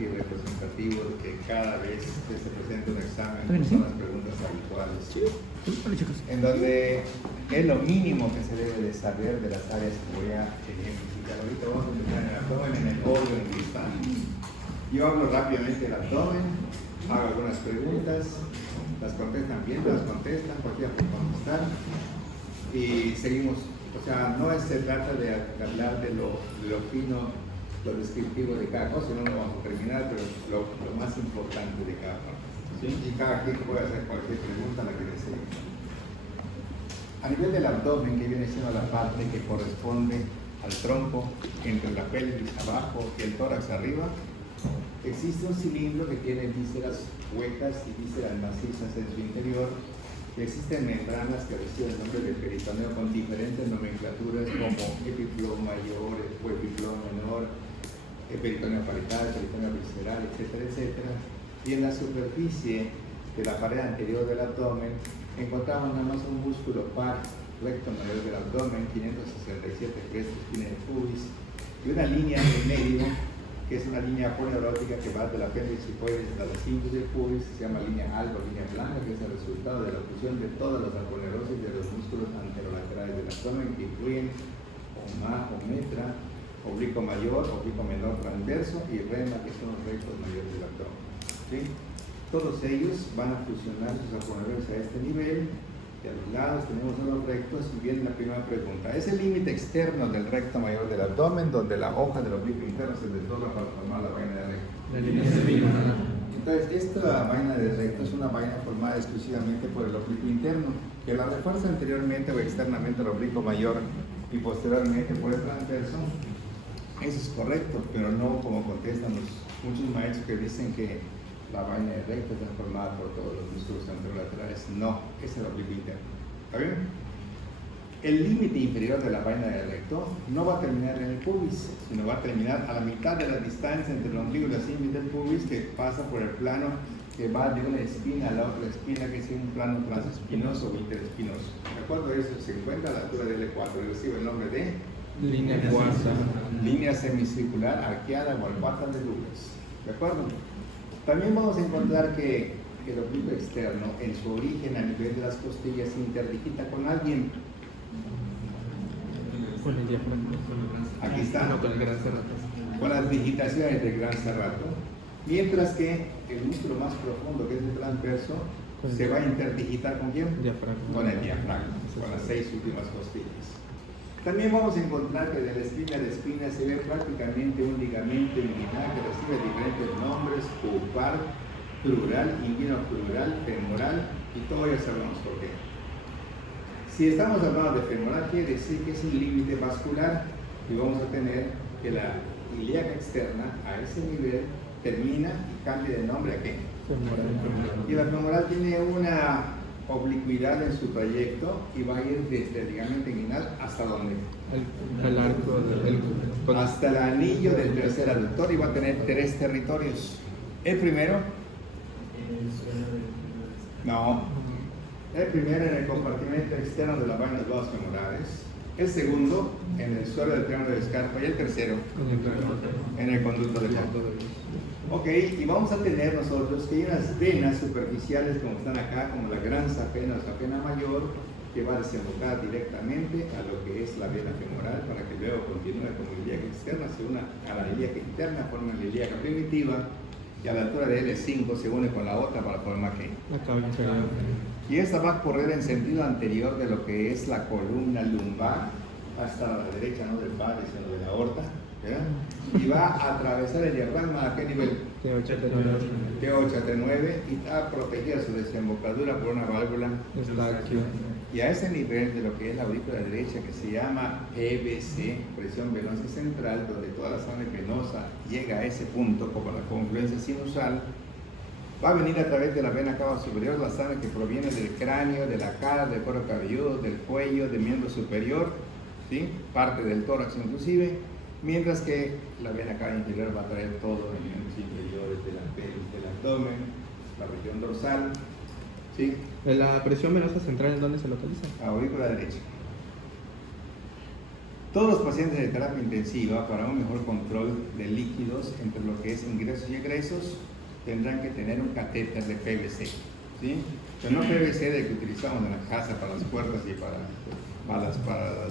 y representativos que cada vez que se presenta un examen son las preguntas habituales, en donde es lo mínimo que se debe de saber de las áreas que voy a ejemplificar. Ahorita vamos a empezar en el abdomen, en el orden que está. Yo hablo rápidamente del abdomen, hago algunas preguntas, las contestan bien, las contestan, cualquiera puede contestar y seguimos. O sea, no se trata de hablar de lo fino, lo descriptivo de cada cosa, no lo vamos a terminar, pero lo más importante de cada parte. ¿Sí? Y cada quien puede hacer cualquier pregunta a la que desee. A nivel del abdomen, que viene siendo la parte que corresponde al tronco, entre la pelvis abajo y el tórax arriba, existe un cilindro que tiene vísceras huecas y vísceras macizas en su interior. Existen membranas que reciben el nombre de peritoneo con diferentes nomenclaturas como epiflow mayor o epiflow menor, peritoneo parietal, peritoneo visceral, etcétera, etcétera. Y en la superficie de la pared anterior del abdomen encontramos nada más un músculo par recto mayor del abdomen, 567 crestos espina de pubis, y una línea en medio que es una línea aponeurótica que va de la pelvis hipoides hasta la cintura de pubis, se llama línea alba, línea blanca, que es el resultado de la fusión de todas las aponeurosis de los músculos anterolaterales del abdomen, que incluyen OMA, ometra, oblicuo mayor, oblicuo menor transverso y rema, que son los rectos mayores del abdomen. ¿Sí? Todos ellos van a fusionar sus aponeurosis a este nivel. Y a los lados tenemos unos rectos y viene la primera pregunta. Es el límite externo del recto mayor del abdomen, donde la hoja del oblicuo interno se desdobla para formar la vaina de recto. La línea semilla. Entonces, esta vaina de recto es una vaina formada exclusivamente por el oblicuo interno, que la refuerza anteriormente o externamente el oblicuo mayor y posteriormente por el transverso. Eso es correcto, pero no como contestan muchos maestros que dicen que la vaina de recto está formada por todos los músculos anterolaterales. No, es el oblicuo interno. ¿Está bien? El límite inferior de la vaina de recto no va a terminar en el pubis, sino va a terminar a la mitad de la distancia entre el ombligo y la címbita del pubis, que pasa por el plano que va de una espina a la otra espina, que es un plano transespinoso o interespinoso. ¿De acuerdo? Eso se encuentra a la altura del L4 y recibe el nombre de Línea cuarta. Línea semicircular arqueada o alpata de Douglas. ¿De acuerdo? También vamos a encontrar que el oblicuo externo, en su origen a nivel de las costillas, se interdigita con alguien. Con el diafragma. Aquí está. No, con el gran cerrato. Con las digitaciones del gran cerrato. Mientras que el músculo más profundo, que es el transverso, se va a interdigitar ¿con quién? Diafragma. Con el diafragma, con las 6 últimas costillas. También vamos a encontrar que de la espina de espina se ve prácticamente un ligamento inguinal que recibe diferentes nombres: pulpar, plural, inguino plural, femoral, y todo ya sabemos por qué. Si estamos hablando de femoral, quiere decir que es un límite vascular y vamos a tener que la ilíaca externa a ese nivel termina y cambia de nombre ¿a qué? Femoral. Y la femoral tiene una oblicuidad en su trayecto y va a ir desde el ligamento inguinal hasta donde? El arco Hasta el anillo del tercer aductor, y va a tener 3 territorios. El primero, no, el primero en el compartimento externo de la vaina de los femorales, el segundo en el suelo del triángulo de Scarpa y el tercero en el conducto de Fondo. Ok, y vamos a tener nosotros que hay unas venas superficiales como están acá, como la gran safena o safena mayor, que va a desembocar directamente a lo que es la vena femoral para que luego continúe como ilíaca externa, se una a la ilíaca interna, forma la ilíaca primitiva, y a la altura de L5 se une con la otra para formar ¿qué? La cabeza inferior. Y esta va a correr en sentido anterior de lo que es la columna lumbar hasta la derecha, no del padre, sino de la aorta, ¿verdad? Y va a atravesar el diafragma ¿a qué nivel? T8-T9, y está protegida su desembocadura por una válvula Eustaquio. y a ese nivel de lo que es la aurícula derecha, que se llama PVC, presión venosa central, donde toda la sangre venosa llega a ese punto como la confluencia sinusal, va a venir a través de la vena cava superior la sangre que proviene del cráneo, de la cara, del cuero cabelludo, del cuello, del miembro superior, ¿sí? Parte del tórax inclusive, mientras que la vena cava inferior va a traer todos los miembros inferiores de la pelvis, del abdomen, la región dorsal, ¿sí? ¿La presión venosa central en dónde se localiza? Aurícula derecha. Todos los pacientes de terapia intensiva, para un mejor control de líquidos entre lo que es ingresos y egresos, tendrán que tener un catéter de PVC, ¿sí? Pero no PVC del que utilizamos en la casa para las puertas y para las,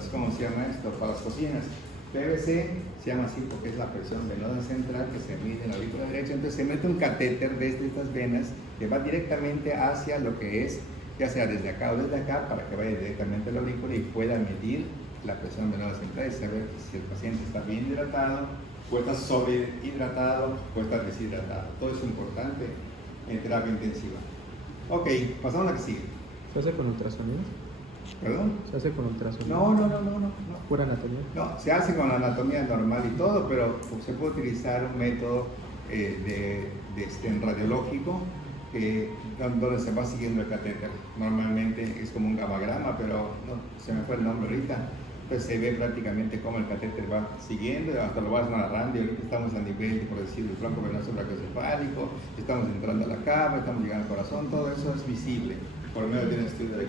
¿cómo se llama esto? Para las cocinas. PVC se llama así porque es la presión venosa central que se mide en la aurícula derecha. Entonces se mete un catéter desde estas venas que va directamente hacia lo que es, ya sea desde acá o desde acá, para que vaya directamente a la aurícula y pueda medir la presión venosa central y saber si el paciente está bien hidratado, o está sobrehidratado, o está deshidratado. Todo eso es importante en terapia intensiva. Ok, pasamos a la que sigue. ¿Se hace con ultrasonido? ¿Perdón? ¿Se hace con ultrasonido? No. ¿Pura anatomía? No, se hace con la anatomía normal y todo, pero se puede utilizar un método radiológico donde se va siguiendo el catéter. Normalmente es como un gammagrama, pero no, se me fue el nombre ahorita. Entonces se ve prácticamente cómo el catéter va siguiendo, hasta lo vas narrando, y ahorita estamos a nivel, por decir, del tronco venoso brachiocefálico, estamos entrando a la cava, estamos llegando al corazón, todo eso es visible por medio de un estudio de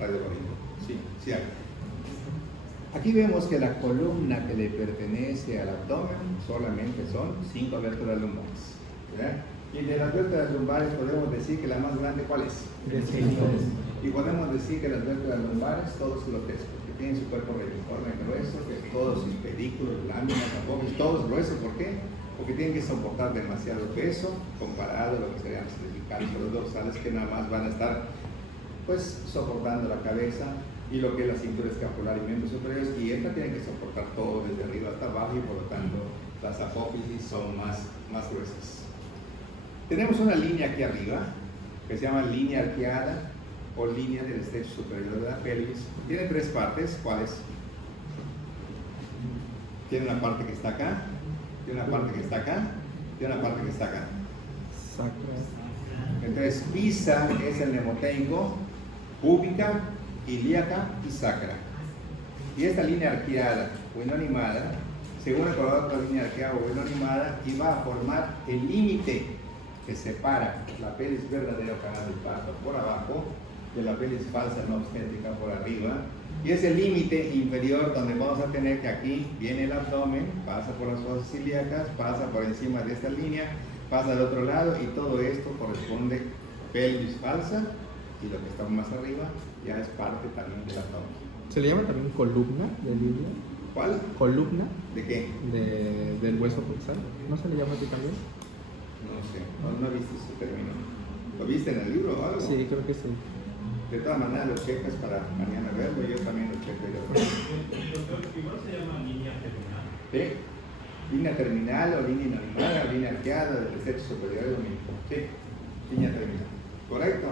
radiológico. Sí. Aquí vemos que la columna que le pertenece al abdomen solamente son 5 vértebras lumbares, ¿verdad? Y de las vértebras lumbares podemos decir que la más grande, ¿cuál es? Y podemos decir que las vértebras lumbares, todos grotescos, que tienen su cuerpo reniforme grueso, que todos sus pedículos, láminas, apófisis, todos gruesos. ¿Por qué? Porque tienen que soportar demasiado peso comparado a lo que serían los dorsales, que nada más van a estar pues soportando la cabeza y lo que es la cintura escapular y miembros superiores, y esta tiene que soportar todo desde arriba hasta abajo, y por lo tanto las apófisis son más gruesas. Tenemos una línea aquí arriba que se llama línea arqueada o línea del estrecho superior de la pelvis. Tiene 3 partes. ¿Cuáles? Tiene una parte que está acá, tiene una parte que está acá, tiene una parte que está acá. Entonces pisa es el mnemoteico, púbica, ilíaca y sacra. Y esta línea arqueada o inanimada se une con la otra línea arqueada o inanimada y va a formar el límite que separa la pelvis verdadera o canal del parto por abajo de la pelvis falsa no obstétrica por arriba, y es el límite inferior donde vamos a tener que aquí viene el abdomen, pasa por las fosas ilíacas, pasa por encima de esta línea, pasa al otro lado, y todo esto corresponde pelvis falsa, y lo que está más arriba ya es parte también del abdomen. ¿Se le llama también columna de línea? ¿Cuál? ¿Columna? ¿De qué? Del hueso coxal. ¿No se le llama así también? No sé, no viste ese término. ¿Lo viste en el libro o algo? Sí, creo que sí. De todas maneras lo checas para mañana verlo, yo también lo checo. Doctor, igual se llama línea terminal. ¿Sí? Línea terminal o línea inanimada, línea arqueada del estrecho superior del mismo. Sí, línea terminal. ¿Correcto?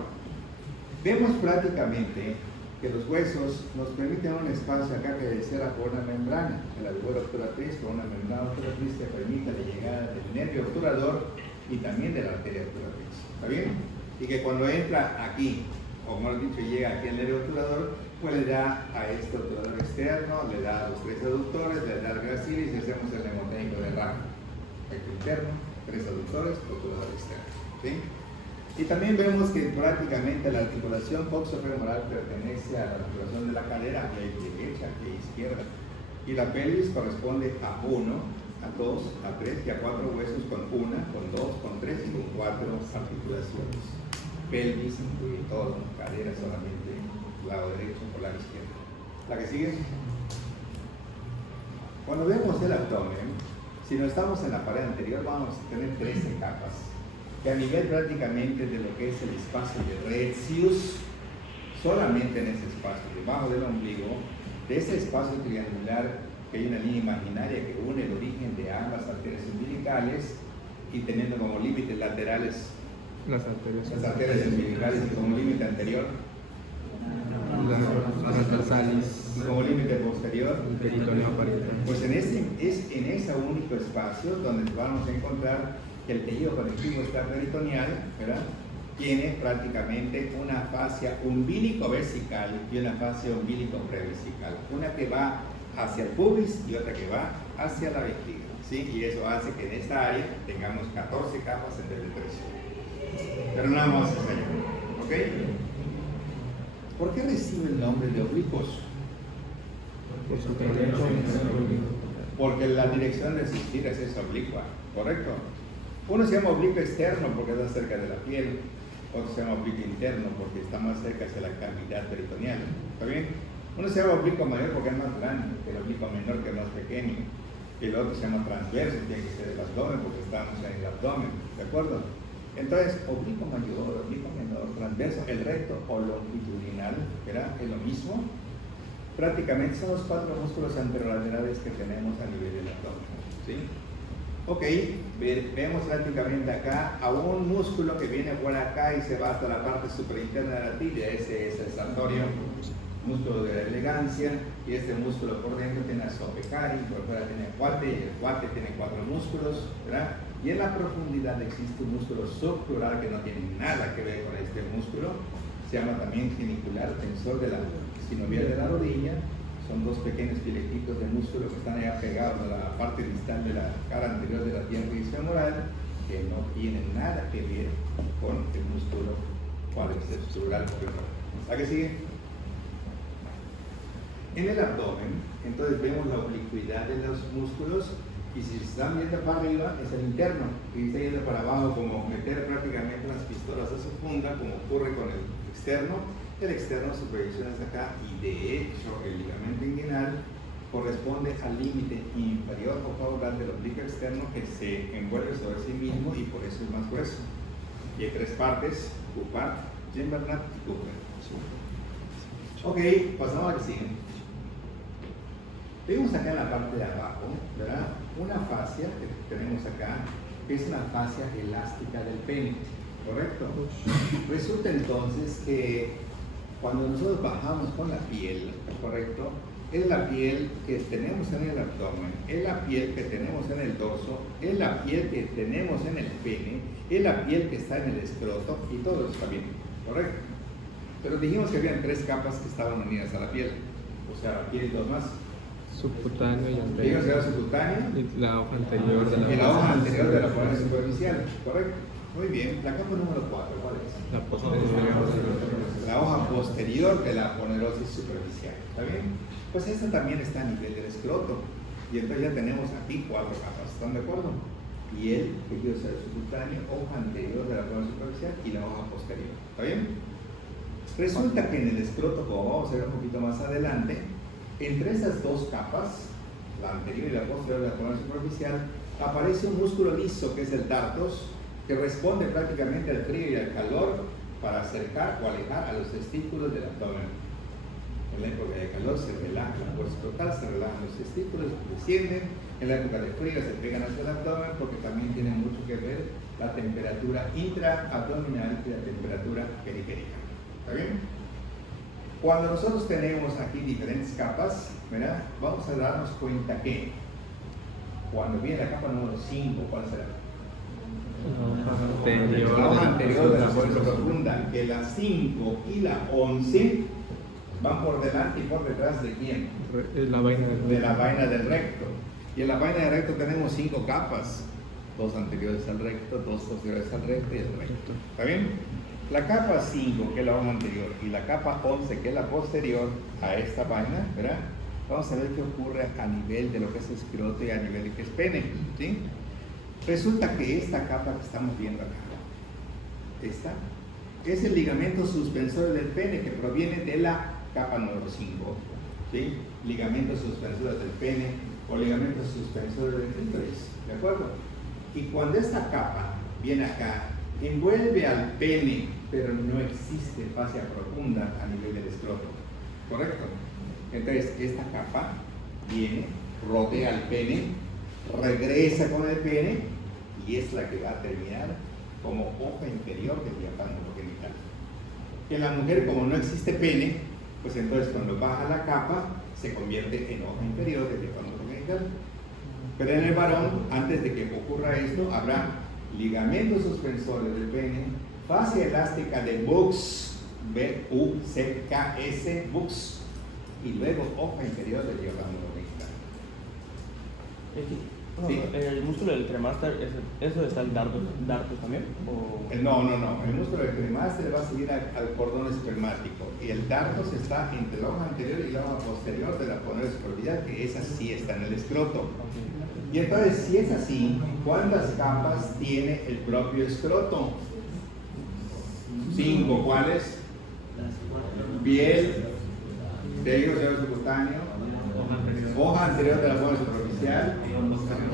Vemos prácticamente que los huesos nos permiten un espacio acá que cierra por una membrana, el alveolo obturatriz, con una membrana obturatriz que permite la llegada del nervio obturador y también de la arteria obturatriz. ¿Está bien? Y que cuando entra aquí, o como he dicho, llega aquí al nervio obturador, pues le da a este obturador externo, le da a los 3 aductores, le da al gracilis, y hacemos el mnemoteico de ramo. Recto interno, 3 aductores, obturador externo. ¿Sí? Y también vemos que prácticamente la articulación coxofemoral pertenece a la articulación de la cadera, que hay derecha, que hay izquierda. Y la pelvis corresponde a 1, a 2, a 3 y a 4 huesos, con 1, con 2, con 3 y con 4 articulaciones. Pelvis incluye todo, cadera solamente, lado derecho por lado izquierdo. ¿La que sigue? Cuando vemos el abdomen, si no estamos en la pared anterior, vamos a tener 13 capas, que a nivel prácticamente de lo que es el espacio de Retzius, solamente en ese espacio, debajo del ombligo, de ese espacio triangular, que hay una línea imaginaria que une el origen de ambas arterias umbilicales, y teniendo como límites laterales Las arterias umbilicales, y como límite anterior las transversales. y como límite posterior El peritoneo parietal. Pues en ese único espacio donde vamos a encontrar que el tejido conectivo peritoneal, ¿verdad?, tiene prácticamente una fascia umbilico-vesical y una fascia umbilico-prevesical. Una que va hacia el pubis y otra que va hacia la vejiga, ¿sí? Y eso hace que en esta área tengamos 14 capas en vez de 13. Pero nada más es allá, ¿ok? ¿Por qué recibe el nombre de oblicuos? Por su tendencia. Porque la dirección de sus tiras es oblicua, ¿correcto? Uno se llama oblicuo externo porque está cerca de la piel, otro se llama oblicuo interno porque está más cerca hacia la cavidad peritoneal, ¿está bien? Uno se llama oblicuo mayor porque es más grande, que el oblicuo menor que es más pequeño, y el otro se llama transverso, tiene que ser el abdomen porque estamos en el abdomen, ¿de acuerdo? Entonces, oblicuo mayor, oblicuo menor, transverso, el recto o longitudinal, ¿verdad? Es lo mismo. Prácticamente son los 4 músculos anterolaterales que tenemos a nivel del abdomen, ¿sí? Ok, vemos prácticamente acá a un músculo que viene por acá y se va hasta la parte superinterna de la tibia. Ese es el sartorio, músculo de la elegancia, y este músculo por dentro tiene a sopecari, por fuera tiene cuate, y el cuate tiene 4 músculos, ¿verdad? Y en la profundidad existe un músculo subclural que no tiene nada que ver con este músculo, se llama también genicular tensor de la sinovial de la rodilla. Son 2 pequeños filetitos de músculo que están allá pegados a la parte distal de la cara anterior de la pierna femoral, que no tienen nada que ver con el músculo cuádriceps sublural. ¿A qué sigue? En el abdomen, entonces vemos la oblicuidad de los músculos, y si están viendo para arriba es el interno, y si está yendo para abajo, como meter prácticamente las pistolas a su funda, como ocurre con el externo. El externo su proyección es acá, y de hecho el ligamento inguinal corresponde al límite inferior o caudal del oblicuo externo que se envuelve sobre sí mismo y por eso es más grueso. Y hay 3 partes: Kupart, Gembernat y Cooper. Ok, pasamos a la que sigue. Vemos acá en la parte de abajo, ¿verdad? Una fascia que tenemos acá, que es una fascia elástica del pene, ¿correcto? Resulta entonces que cuando nosotros bajamos con la piel, ¿correcto? Es la piel que tenemos en el abdomen, es la piel que tenemos en el dorso, es la piel que tenemos en el pene, es la piel que está en el escroto, y todo está bien, ¿correcto? Pero dijimos que habían 3 capas que estaban unidas a la piel, o sea, la piel y 2 más. Subcutáneo y Dijimos anterior. que era subcutáneo Y la hoja anterior de la y la hoja anterior de la ponencia superficial, ¿correcto? Muy bien, la capa número 4, ¿cuál es? La posterior. La hoja posterior de la ponerosis superficial, ¿está bien? Pues esta también está a nivel del escroto, y entonces ya tenemos aquí 4 capas, ¿están de acuerdo? Piel, tejido subcutáneo, hoja anterior de la ponerosis superficial y la hoja posterior, ¿está bien? Resulta que en el escroto, como vamos a ver un poquito más adelante, entre esas 2 capas, la anterior y la posterior de la ponerosis superficial, aparece un músculo liso que es el tartos, que responde prácticamente al frío y al calor para acercar o alejar a los testículos del abdomen. En la época de calor se relaja la fuerza total, se relajan los testículos, descienden. En la época de frío se pegan hacia el abdomen porque también tiene mucho que ver la temperatura intraabdominal y la temperatura periférica. ¿Está bien? Cuando nosotros tenemos aquí diferentes capas, ¿verdad? Vamos a darnos cuenta que cuando viene la capa número 5, ¿cuál será? La hoja anterior de la fuerza profunda, que la 5 y la 11 van por delante y por detrás de quién? La vaina De la vaina del recto. Y en la vaina del recto tenemos 5 capas: 2 anteriores al recto, 2 posteriores al recto y el recto. ¿Está bien? La capa 5, que es la hoja anterior, y la capa 11, que es la posterior a esta vaina, ¿verdad? Vamos a ver qué ocurre a nivel de lo que es escroto y a nivel de que es pene, ¿sí? Resulta que esta capa que estamos viendo acá, esta, es el ligamento suspensor del pene, que proviene de la capa número 5, ¿sí? Ligamentos suspensores del pene o ligamentos suspensores del clítoris, ¿de acuerdo? Y cuando esta capa viene acá, envuelve al pene, pero no existe fascia profunda a nivel del escroto, ¿correcto? Entonces esta capa viene, rodea al pene, regresa con el pene, y es la que va a terminar como hoja inferior del diafragma genital. En la mujer, como no existe pene, pues entonces cuando baja la capa se convierte en hoja inferior del diafragma genital. Pero en el varón, antes de que ocurra esto, habrá ligamentos suspensores del pene, fascia elástica de Bucks, B-U-C-K-S, Bucks, y luego hoja inferior del diafragma genital. Sí. ¿El músculo del cremaster, eso está el dardo también? ¿O? No. El músculo del cremaster va a seguir al cordón espermático. Y el dardos está entre la hoja anterior y la hoja posterior de la ponera superficial, que esa sí está en el escroto. Y entonces, si es así, ¿cuántas capas tiene el propio escroto? 5. ¿Cuáles? Piel, tejido subcutáneo, hoja anterior de la ponera superficial,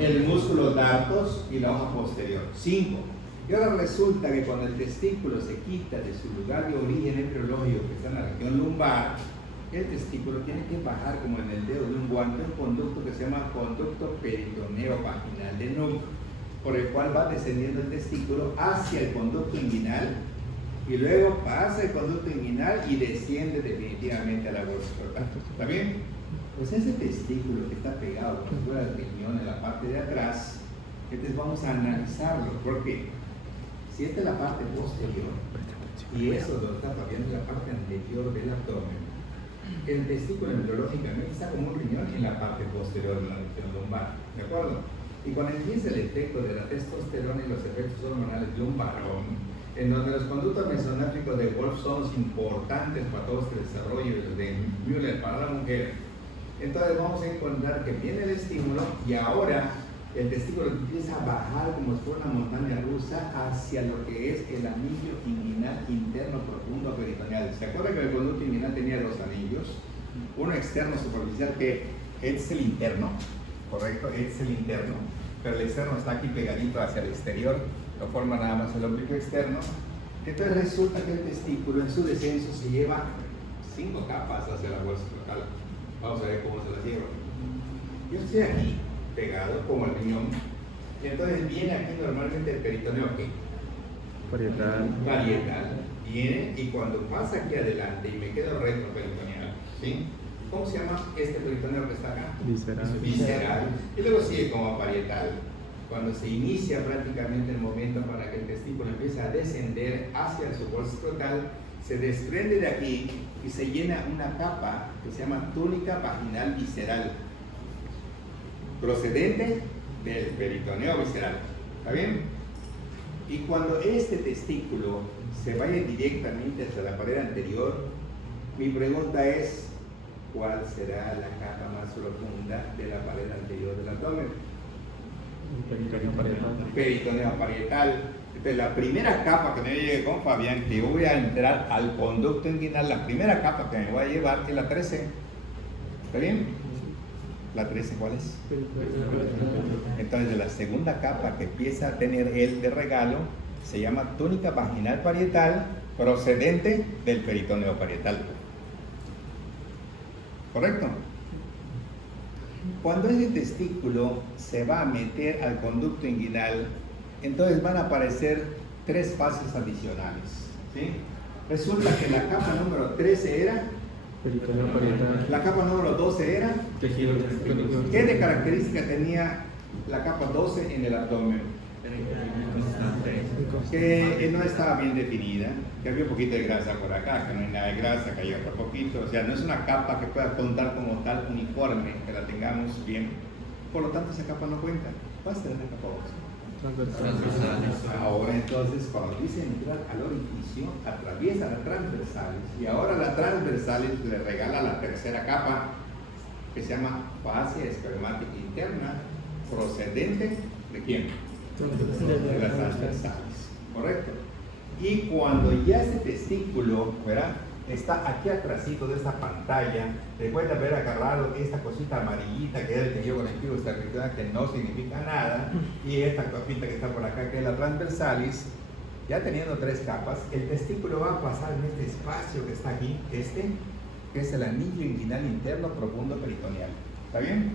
el músculo dardos y la hoja posterior. 5. Y ahora resulta que cuando el testículo se quita de su lugar de origen embriológico, que está en la región lumbar, el testículo tiene que bajar como en el dedo de un guante un conducto que se llama conducto peritoneo vaginal de Nuc, por el cual va descendiendo el testículo hacia el conducto inguinal y luego pasa el conducto inguinal y desciende definitivamente a la bolsa escrotal. ¿Está bien? Pues ese testículo que está pegado por fuera del riñón en la parte de atrás, entonces vamos a analizarlo. ¿Por qué? Si esta es la parte posterior y eso lo está viendo la parte anterior del abdomen, el testículo embriológicamente está como un riñón en la parte posterior de la región lumbar, ¿de acuerdo? Y cuando empieza el efecto de la testosterona y los efectos hormonales de un varón, en donde los conductos mesonéfricos de Wolff son los importantes para todo este desarrollo de Müller para la mujer, entonces vamos a encontrar que viene el estímulo y ahora el testículo empieza a bajar como si fuera una montaña rusa hacia lo que es el anillo inguinal interno profundo peritoneal. ¿Se acuerdan que el conducto inguinal tenía 2 anillos? Uno externo superficial, que es el interno, correcto, es el interno, pero el externo está aquí pegadito hacia el exterior, lo forma nada más el oblicuo externo. Entonces resulta que el testículo en su descenso se lleva 5 capas hacia la bolsa escrotal. Vamos a ver cómo se las lleva. Yo estoy aquí pegado como el riñón, y entonces viene aquí normalmente el peritoneo aquí parietal, viene y cuando pasa aquí adelante y me quedo recto peritoneal, ¿sí? ¿Cómo se llama este peritoneo que está acá? Visceral. Y luego sigue como parietal. Cuando se inicia prácticamente el momento para que el testículo empiece a descender hacia su bolsa escrotal, se desprende de aquí y se llena una capa que se llama túnica vaginal visceral, procedente del peritoneo visceral. ¿Está bien? Y cuando este testículo se vaya directamente hacia la pared anterior, mi pregunta es, ¿cuál será la capa más profunda de la pared anterior del abdomen? Peritoneo parietal. Entonces, la primera capa que me llegue con Fabián, que yo voy a entrar al conducto inguinal, la primera capa que me voy a llevar es la 13. ¿Está bien? ¿La 13 cuál es? Entonces, la segunda capa que empieza a tener él de regalo se llama túnica vaginal parietal, procedente del peritoneo parietal. ¿Correcto? Cuando ese testículo se va a meter al conducto inguinal, entonces van a aparecer 3 fases adicionales, ¿sí? Resulta que la capa número 13 era Peritoneo parietal. la capa número 12 era. Tejido testículo. ¿Qué de característica tenía la capa 12 en el abdomen? Que no estaba bien definida, que había un poquito de grasa por acá, que no hay nada de grasa, que hay otro poquito, o sea, no es una capa que pueda contar como tal uniforme, que la tengamos bien. Por lo tanto, esa capa no cuenta. Va a ser la capa 12. Ahora entonces, cuando dice entrar al orificio, atraviesa la transversales y ahora la transversales le regala la tercera capa que se llama fascia espermática interna, procedente ¿de quién? De las transversales, correcto. Y cuando ya ese testículo, ¿verdad?, está aquí atrásito de esta pantalla, después de haber agarrado esta cosita amarillita que es el tejido conectivo extraarticular, que no significa nada, y esta cosita que está por acá que es la transversalis, ya teniendo 3 capas, el testículo va a pasar en este espacio que está aquí, que es el anillo inguinal interno profundo peritoneal. ¿Está bien?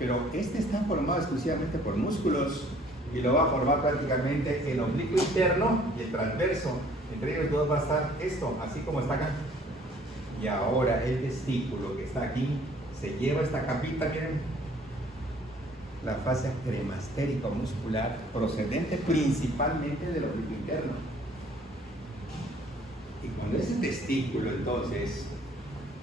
Pero este está formado exclusivamente por músculos y lo va a formar prácticamente el oblicuo interno y el transverso. Entre ellos dos va a estar esto, así como está acá. Y ahora el testículo que está aquí se lleva esta capita, miren, la fascia cremastérico muscular, procedente principalmente del oblicuo interno. Y cuando ese testículo entonces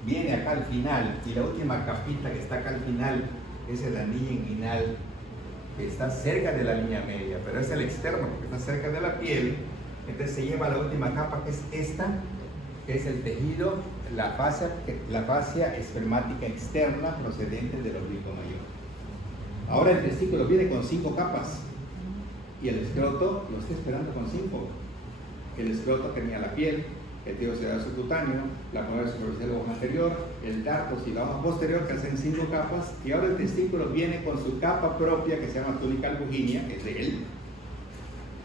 viene acá al final, y la última capita que está acá al final es el anillo inguinal que está cerca de la línea media, pero es el externo, porque está cerca de la piel. Entonces se lleva a la última capa, que es esta, que es el tejido, la fascia espermática externa procedente del oblicuo mayor. Ahora el testículo viene con 5 capas y el escroto lo está esperando con 5. El escroto tenía la piel, el tiro cerebral subcutáneo, la polar superficial o anterior, el dartos y la hoja posterior, que hacen 5 capas, y ahora el testículo viene con su capa propia que se llama túnica albuginea, que es de él,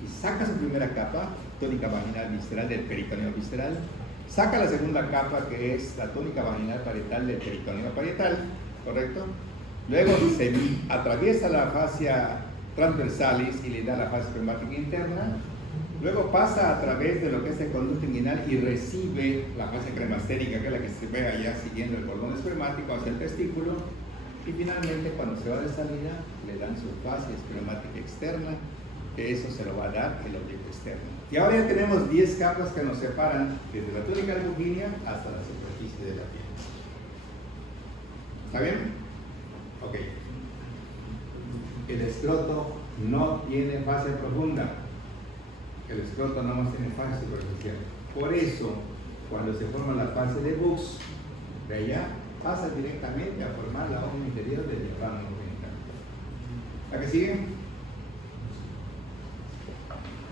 y saca su primera capa, túnica vaginal visceral del peritoneo visceral, saca la segunda capa que es la túnica vaginal parietal del peritoneo parietal, ¿correcto? Luego se atraviesa la fascia transversalis y le da la fascia espermática interna. Luego pasa a través de lo que es el conducto inguinal y recibe la fascia cremastérica, que es la que se ve allá siguiendo el cordón espermático hacia el testículo. Y finalmente, cuando se va de salida, le dan su fascia espermática externa, que eso se lo va a dar el oblicuo externo. Y ahora ya tenemos 10 capas que nos separan desde la túnica albuginea hasta la superficie de la piel. ¿Está bien? Ok. El escroto no tiene fascia profunda. El escroto no más tiene fascia superficial. Por eso, cuando se forma la fascia de Buchs, de allá pasa directamente a formar la hoja interior del diafragma genital. ¿La que sigue?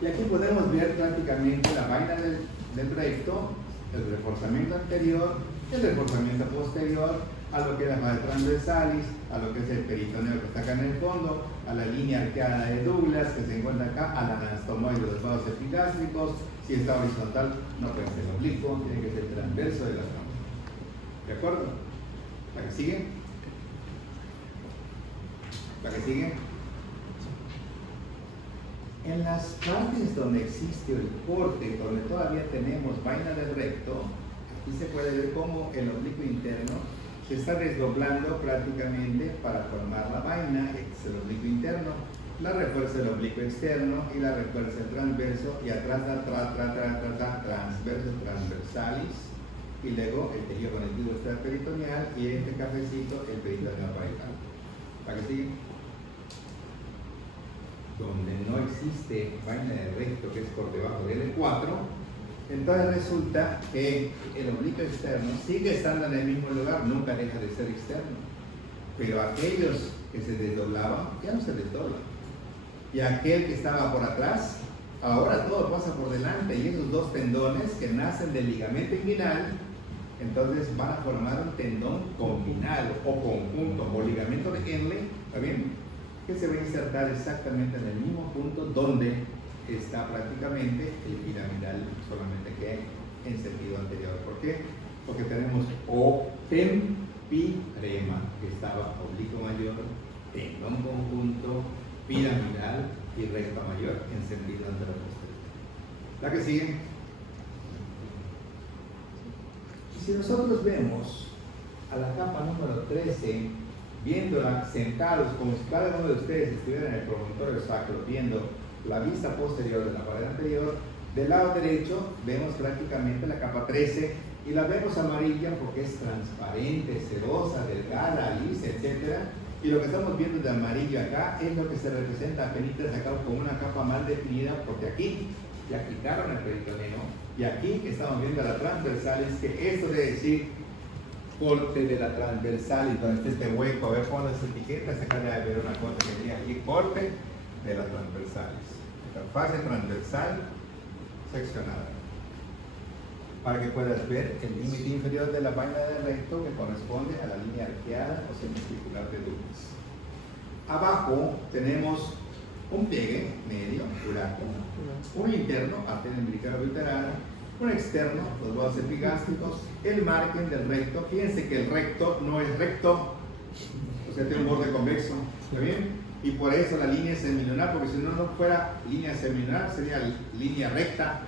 Y aquí podemos ver prácticamente la vaina del recto, el reforzamiento anterior, el reforzamiento posterior, a lo que es la fascia transversalis, a lo que es el peritoneo que está acá en el fondo, a la línea arqueada de Douglas que se encuentra acá, a la anastomoide de los vasos epigástricos. Si está horizontal, no puede ser oblicuo, tiene que ser transverso de la trompa. ¿De acuerdo? ¿La que sigue? ¿La que sigue? En las partes donde existe el corte, donde todavía tenemos vaina del recto, aquí se puede ver cómo el oblicuo interno se está desdoblando prácticamente para formar la vaina, es el oblicuo interno, la refuerza el oblicuo externo y la refuerza el transverso, y atrás da transverso transversalis, y luego el tejido conectivo extraperitoneal, y este cafecito el peritoneo parietal. ¿Para qué sigue? Donde no existe vaina de recto, que es por debajo del L4, entonces resulta que el oblicuo externo sigue estando en el mismo lugar, nunca deja de ser externo, pero aquellos que se desdoblaban ya no se desdoblan, y aquel que estaba por atrás, ahora todo pasa por delante, y esos dos tendones que nacen del ligamento inguinal, entonces van a formar un tendón combinal o conjunto o ligamento de Henle, ¿está bien? Que se va a insertar exactamente en el mismo punto donde está prácticamente el piramidal, solamente que en sentido anterior. ¿Por qué? Porque tenemos opempirema, que estaba oblicuo mayor, tendón conjunto, piramidal y recto mayor en sentido anterior. ¿La que sigue? Si nosotros vemos a la capa número 13, viéndola sentados como si cada uno de ustedes estuviera en el promontorio sacro, viendo la vista posterior de la pared anterior, del lado derecho vemos prácticamente la capa 13 y la vemos amarilla porque es transparente, sedosa, delgada, lisa, etc. Y lo que estamos viendo de amarillo acá es lo que se representa apenas acá como una capa mal definida, porque aquí ya quitaron el peritoneo y aquí estamos viendo la transversalis, que esto de decir corte de la transversalis, donde está este hueco, a ver, pon las etiquetas, acá debe haber una cosa que diga aquí, corte de la transversalis, la fase transversal seccionada, para que puedas ver el límite inferior de la vaina del recto que corresponde a la línea arqueada o semicircular de Douglas. Abajo tenemos un pliegue medio, curaco, un interno, arteria umbilical uterina, un externo, los vasos epigástricos, el margen del recto. Fíjense que el recto no es recto, o sea, tiene un borde convexo, ¿está bien? Y por eso la línea es semilunar, porque si no fuera línea semilunar, sería línea recta,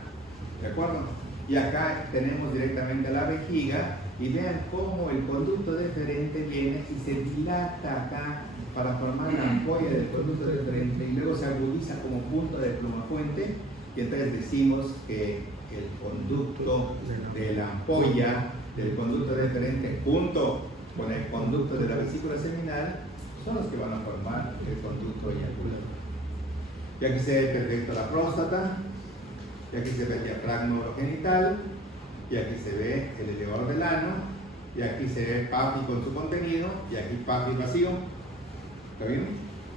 ¿de acuerdo? Y acá tenemos directamente la vejiga, y vean cómo el conducto deferente viene y se dilata acá para formar la ampolla del conducto deferente, y luego se agudiza como punto de plumafuente, y entonces decimos que el conducto de la ampolla del conducto deferente junto con el conducto de la vesícula seminal son los que van a formar el conducto eyaculatorio. Y aquí se ve perfecto la próstata, y aquí se ve el diafragma urogenital, y aquí se ve el elevador del ano, y aquí se ve PAFI con su contenido, y aquí PAFI vacío. ¿Está bien?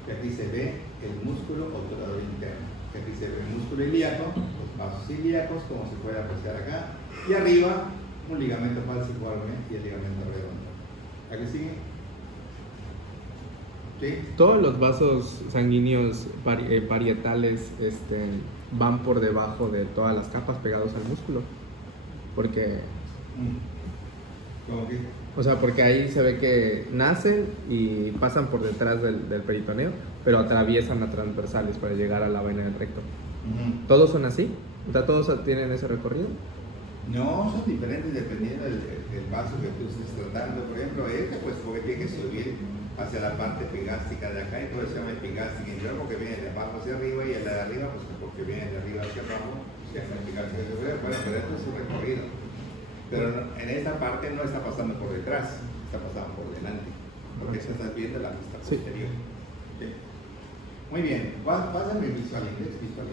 Y aquí se ve el músculo obturador interno. Y aquí se ve el músculo ilíaco, los vasos ilíacos, como se puede apreciar acá. Y arriba, un ligamento falciforme y el ligamento redondo. ¿Aquí sigue? ¿Sí? Todos los vasos sanguíneos parietales van por debajo de todas las capas pegados al músculo. Porque, ¿Cómo que? o sea, porque ahí se ve que nacen y pasan por detrás del peritoneo, pero atraviesan las transversales para llegar a la vaina del recto. ¿Todos son así? O sea, ¿todos tienen ese recorrido? No, son diferentes dependiendo del vaso que tú estés tratando. Por ejemplo, pues porque tiene que subir hacia la parte epigástica de acá, entonces se llama epigástica inferior porque viene de abajo hacia arriba, y el de arriba pues porque viene de arriba hacia abajo, se llama epigástica inferior. Bueno, pero esto es su recorrido. Pero en esta parte no está pasando por detrás, está pasando por delante, porque eso estás viendo la vista posterior. Sí. Muy bien, pásame visual index, visual,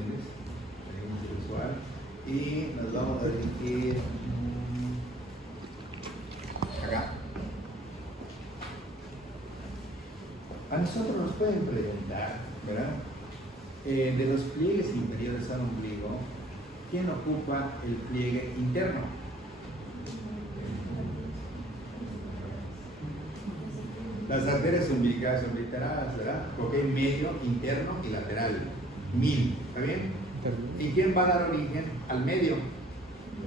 y nos vamos a dirigir acá. A nosotros nos pueden preguntar, ¿verdad? De los pliegues inferiores al ombligo, ¿quién ocupa el pliegue interno? Las arterias umbilicales son obliteradas, ¿verdad? Porque hay medio, interno y lateral. 1000, ¿está bien? ¿Y quién va a dar origen al medio?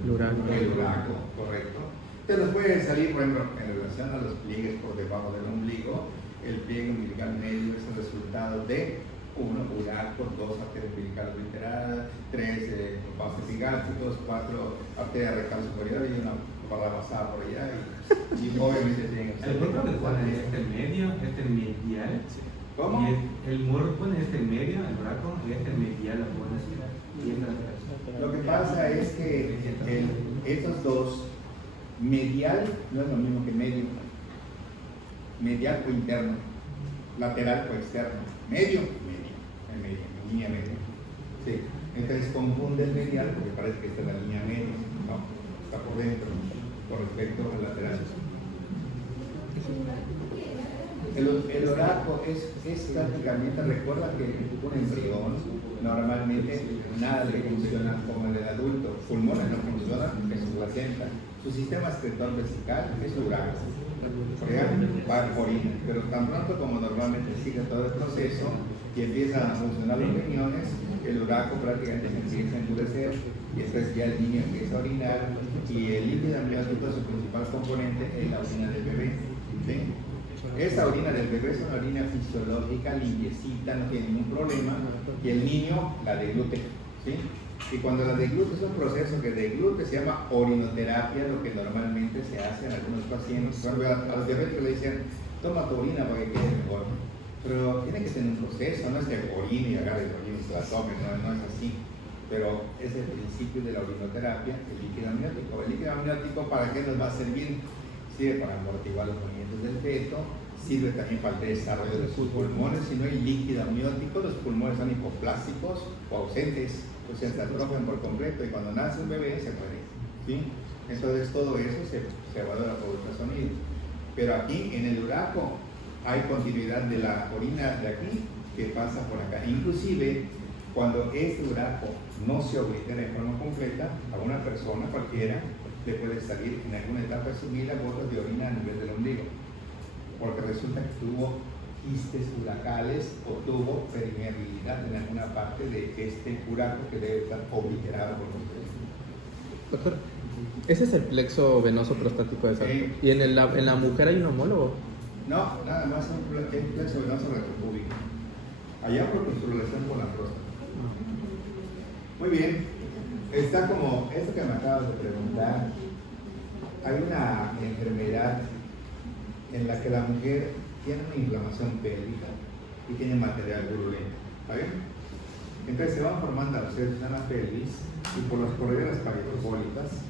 El uraco. El uraco, correcto. Te nos puede salir, por ejemplo, en relación a los pliegues por debajo del ombligo, el pliegue umbilical medio es el resultado de 1, uraco, 2, arterias umbilicales obliteradas, 3, vasos epigásticos, 4, arterias rectal superior y una barra basada por allá. Y obviamente tienen que ser. El muerto que pone el medio, medial. ¿Cómo? Y el muerto pone medio, el braco, el medial lo pone así. Y el lateral. Lo que pasa es que estos dos, medial no es lo mismo que medio. Medial o interno, lateral o externo. Medio, línea media. Sí. Entonces confunde el medial porque parece que está en la línea media. No, está por dentro, con respecto al lateral. El oraco es prácticamente, recuerda que un embrión normalmente nada le funciona como el del adulto. Pulmones no funcionan en su placenta. Su sistema excretor vesical es uraco. Va por orina, pero tan pronto como normalmente sigue todo el proceso y empiezan a funcionar los riñones, el uraco prácticamente empieza a endurecer y entonces ya el niño empieza a orinar, y el líquido amniótico, su principal componente es la orina del bebé. ¿Sí? Esa orina del bebé es una orina fisiológica, limpiecita, no tiene ningún problema, y el niño la deglute. ¿Sí? Y cuando la deglute es un proceso que deglute, se llama orinoterapia, lo que normalmente se hace en algunos pacientes. A los diabéticos le dicen, toma tu orina para que quede mejor. Pero tiene que tener un proceso, no es que orine y agarre el orina y se la tome, no es así. Pero es el principio de la orinoterapia, el líquido amniótico. El líquido amniótico, ¿para qué nos va a servir? Sirve para amortiguar los movimientos del feto, sirve también para el desarrollo de sus pulmones. Si no hay líquido amniótico, los pulmones son hipoplásticos o ausentes, o sea, se atrofian por completo, y cuando nace un bebé se muere. ¿Sí? Entonces todo eso se evalúa por ultrasonido. Pero aquí en el uraco hay continuidad de la orina de aquí que pasa por acá. Inclusive, cuando este uraco no se oblitera de forma completa, a una persona cualquiera le puede salir en alguna etapa de su vida gotas de orina a nivel del ombligo, porque resulta que tuvo quistes uracales o tuvo permeabilidad en alguna parte de este uraco que debe estar obliterado por los pelos. Doctor, ese es el plexo venoso prostático de Santo. Sí. ¿Y en la mujer hay un homólogo? No, nada más un plexo venoso retropúbico. Allá por su relación con la próstata. Muy bien. Está como esto que me acabas de preguntar. Hay una enfermedad en la que la mujer tiene una inflamación pélvica y tiene material virulento. ¿Está bien? Entonces se van formando abscesos en la pelvis, y por las corredoras parietólicas,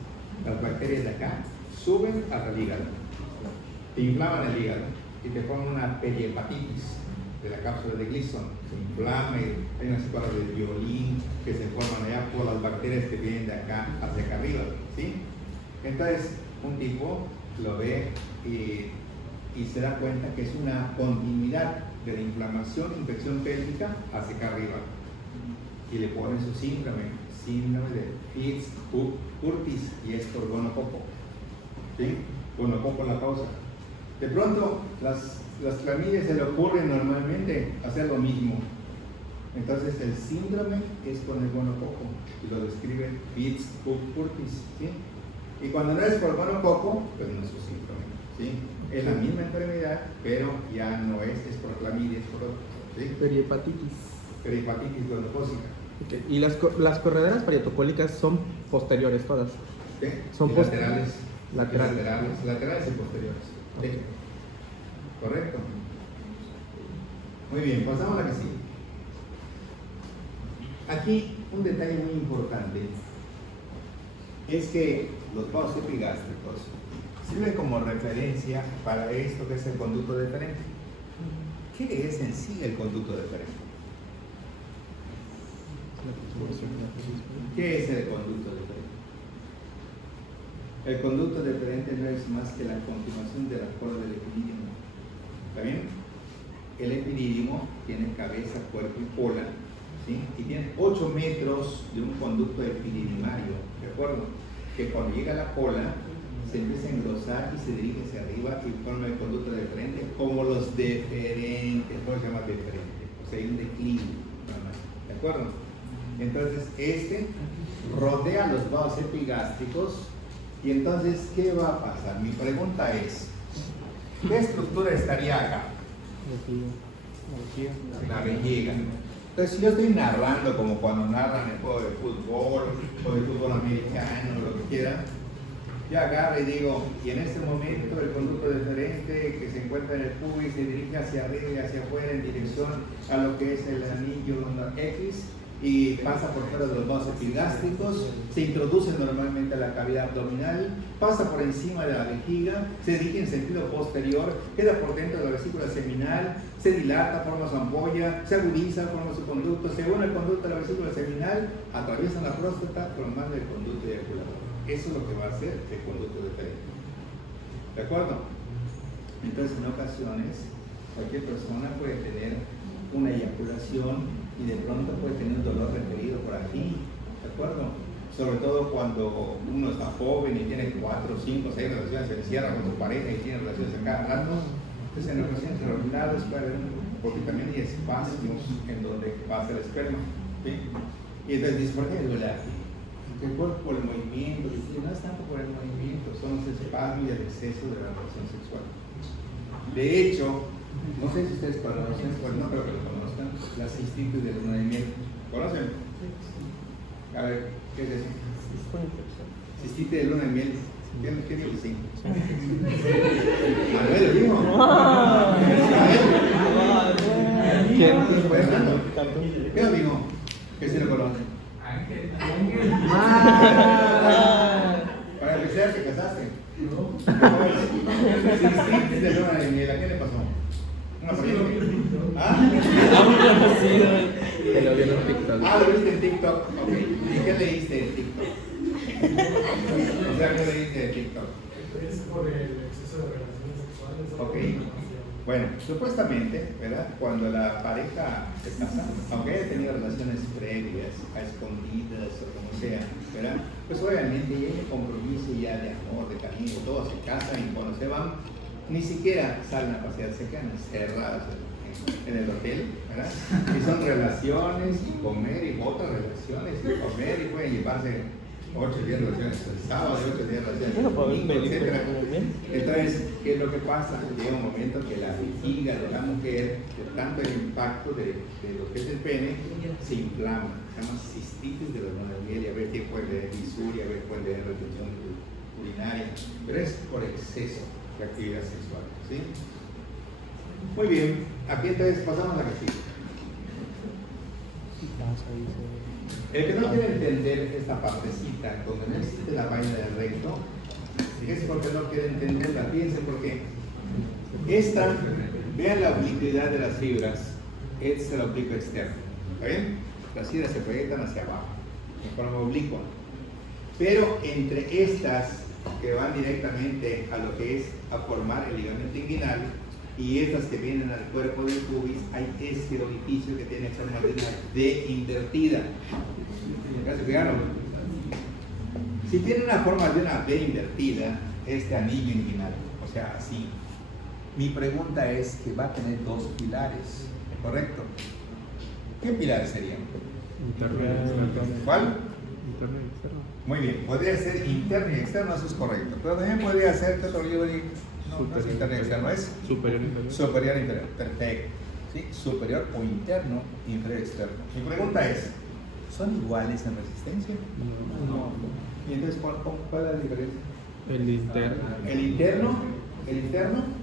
las bacterias de acá suben hasta el hígado, inflaman el hígado, y te forma una perihepatitis de la cápsula de Gleason, se inflama y hay unas cosas de violín que se forman allá por las bacterias que vienen de acá hacia acá arriba, ¿sí? Entonces, un tipo lo ve y se da cuenta que es una continuidad de la inflamación, infección pélvica hacia acá arriba. Y le ponen su síndrome de Fitz-Curtis, y es por gonococo. ¿Sí? Gonococo la causa. De pronto, las clamídeas se le ocurre normalmente hacer lo mismo. Entonces, el síndrome es con el gonococo, y lo describe Fitz-Curtis. ¿Sí? Y cuando no es por gonococo, pues no es su síndrome. ¿Sí? Es la misma enfermedad, pero ya no es por clamidia, es por otro. ¿Sí? Perihepatitis gonocócica. Okay. ¿Y las correderas parietocólicas son posteriores todas? ¿Sí? Son Y laterales y posteriores. ¿Sí? Okay. Correcto. Muy bien, pasamos a la que sigue. Aquí un detalle muy importante es que los vasos epigástricos sirven como referencia para esto que es el conducto deferente. ¿Qué es en sí el conducto deferente? ¿Qué es el conducto deferente? El conducto deferente no es más que la continuación de la cola del epidídimo. ¿Está bien? El epidídimo tiene cabeza, cuerpo y cola, ¿sí? Y tiene 8 metros de un conducto epididimario, ¿de acuerdo? Que cuando llega a la cola se empieza a engrosar y se dirige hacia arriba y forma el conducto deferente como los deferentes, ¿cómo se llama deferente? O sea, hay un declive, ¿de acuerdo? Entonces, rodea los vasos epigástricos y entonces, ¿qué va a pasar? Mi pregunta es, ¿qué estructura estaría acá? La vejiga. Entonces, si yo estoy narrando como cuando narran el juego de fútbol o de fútbol americano o lo que quieran, yo agarro y digo, y en este momento el conducto deferente que se encuentra en el pubis se dirige hacia arriba y hacia afuera en dirección a lo que es el anillo X y pasa por fuera de los vasos epigástricos, se introduce normalmente a la cavidad abdominal, pasa por encima de la vejiga, se dirige en sentido posterior, queda por dentro de la vesícula seminal, se dilata, forma su ampolla, se agudiza, forma su conducto, según el conducto de la vesícula seminal, atraviesa la próstata formando el conducto eyaculador. Eso es lo que va a hacer el conducto deferente. ¿De acuerdo? Entonces, en ocasiones, cualquier persona puede tener una eyaculación y de pronto puede tener un dolor referido por aquí. ¿De acuerdo? Sobre todo cuando uno está joven y tiene 4, 5, 6 relaciones, se encierra con su pareja y tiene relaciones a cada rato. Entonces, en ocasiones regulares puede haber, porque también hay espacios en donde pasa el esperma. ¿Sí? Y entonces dice, ¿por qué duele aquí? Por el movimiento, no es tanto por el movimiento, son los espasmos y el exceso de la relación sexual. De hecho, no sé si ustedes conocen, pues no creo que lo conozcan, la cistitis de luna de miel. ¿Conocen? A ver, ¿qué es eso? Cistitis de luna de miel. ¿Qué digo? Sí. A ver, digo. ¿Qué lo digo? ¿Qué se lo conocen? Para empezar, ¿te casaste? Cistitis de luna de miel, ¿a qué le pasó? ¿Una persona? Lo vieron en TikTok. Lo viste en TikTok. Ok. ¿Y qué leíste en TikTok? O sea, ¿qué leíste en TikTok? Es por el exceso de relaciones sexuales. Ok. Bueno, supuestamente, ¿verdad? Cuando la pareja se casa, aunque haya tenido relaciones previas, a escondidas o como sea, ¿verdad? Pues obviamente ya hay compromiso ya de amor, de cariño, todos se casan y cuando se van, ni siquiera salen a pasear, se quedan encerradas en el hotel, ¿verdad? Y son relaciones, y comer, y otras relaciones, y comer, y pueden llevarse 8 o 10 relaciones el sábado, 8 o 10 relaciones el domingo, etc. Entonces, ¿qué es lo que pasa? Llega un momento que la vejiga de la mujer, por tanto el impacto de lo que es el pene, se inflama. Se llama cistitis de la luna de miel, y a ver qué puede tener disuria, a ver puede tener retención urinaria, pero es por exceso de actividad sexual, ¿sí? Muy bien, aquí entonces pasamos a la que sigue. El que no quiere entender esta partecita donde no existe la vaina del recto, fíjense por qué no quiere entenderla, fíjense por qué. Esta, vean la oblicuidad de las fibras. Este es el oblicuo externo. ¿Está bien? Las fibras se proyectan hacia abajo, en forma oblicua. Pero entre estas que van directamente a lo que es a formar el ligamento inguinal y estas que vienen al cuerpo del pubis, hay este orificio que tiene forma de una D invertida. ¿Ya se fijaron? Si tiene una forma de una D invertida, este anillo inguinal, o sea, así. Mi pregunta es que va a tener dos pilares, ¿correcto? ¿Qué pilares serían? Interno y externo. ¿Cuál? Interno y externo. Muy bien, podría ser interno y externo, eso es correcto. Pero también podría ser superior y no es interno y externo, es Superior y inferior. superior e inferior. Perfecto. ¿Sí? Superior o interno, inferior y externo. Mi pregunta es, ¿son iguales en resistencia? No. ¿Y entonces cuál es la diferencia? El interno. ¿El interno? ¿El interno?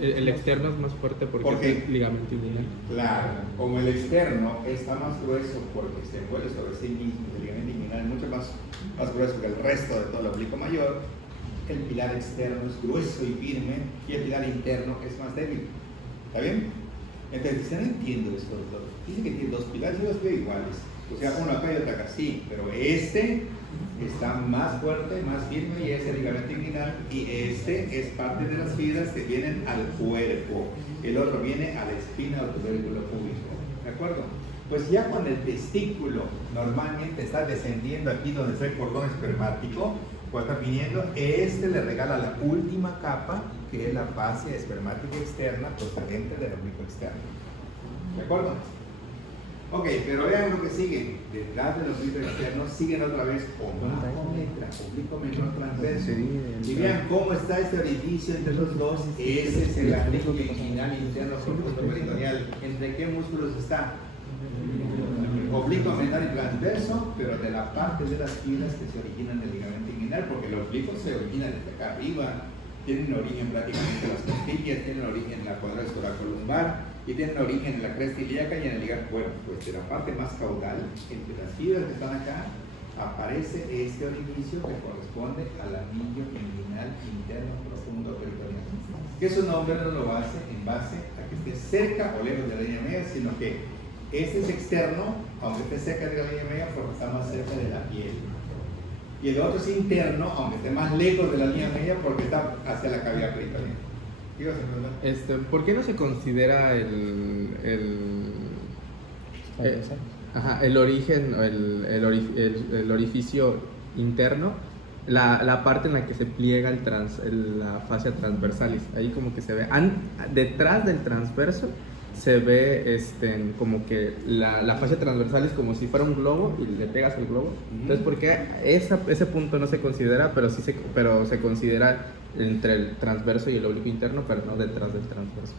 El externo es más fuerte porque ¿Por qué? es el ligamento inguinal. Claro, como el externo está más grueso porque se envuelve sobre sí mismo, el ligamento inguinal mucho más grueso que el resto de todo el oblicuo mayor, el pilar externo es grueso y firme y el pilar interno es más débil. ¿Está bien? Entonces, dice, no entiendo esto, doctor. Dice que tiene dos pilares, yo los veo iguales. O sea, uno acá y otro acá, sí, pero este está más fuerte, más firme y es el ligamento inguinal y este es parte de las fibras que vienen al cuerpo. El otro viene a la espina o tubérculo púbico. ¿De acuerdo? Pues ya cuando el testículo normalmente está descendiendo aquí donde está el cordón espermático, cuando está viniendo, este le regala la última capa que es la fascia espermática externa procedente del oblicuo externo. ¿De acuerdo? Ok, pero vean lo que sigue. Detrás del oblicuo externo siguen otra vez oblicuo menor transverso. Y vean cómo está este orificio entre los dos. Ese es el anillo inguinal interno profundo peritoneal. ¿Entre qué músculos está? Oblicuo menor y transverso, pero de la parte de las fibras que se originan del ligamento inguinal, porque el oblicuo se origina desde acá arriba. Tienen origen prácticamente en las costillas, tienen origen en la cuadrácula columbar y tienen origen en la cresta ilíaca y en el ligamento. Bueno, pues de la parte más caudal, entre las fibras que están acá, aparece este orificio que corresponde al anillo inguinal interno profundo peritoneal. Que su nombre no lo hace en base a que esté cerca o lejos de la línea media, sino que este es externo, aunque esté cerca de la línea media, porque está más cerca de la piel. Y el otro es interno, aunque esté más lejos de la línea media, porque está hacia la cavidad peritoneal. ¿Qué ibas a preguntar? ¿Por qué no se considera el origen, el orificio interno, la parte en la que se pliega la fascia transversalis? Ahí como que se ve, detrás del transverso se ve como que la fascia transversal es como si fuera un globo y le pegas el globo. Entonces, ¿por qué ese punto no se considera, pero se considera entre el transverso y el oblicuo interno, pero no detrás del transverso?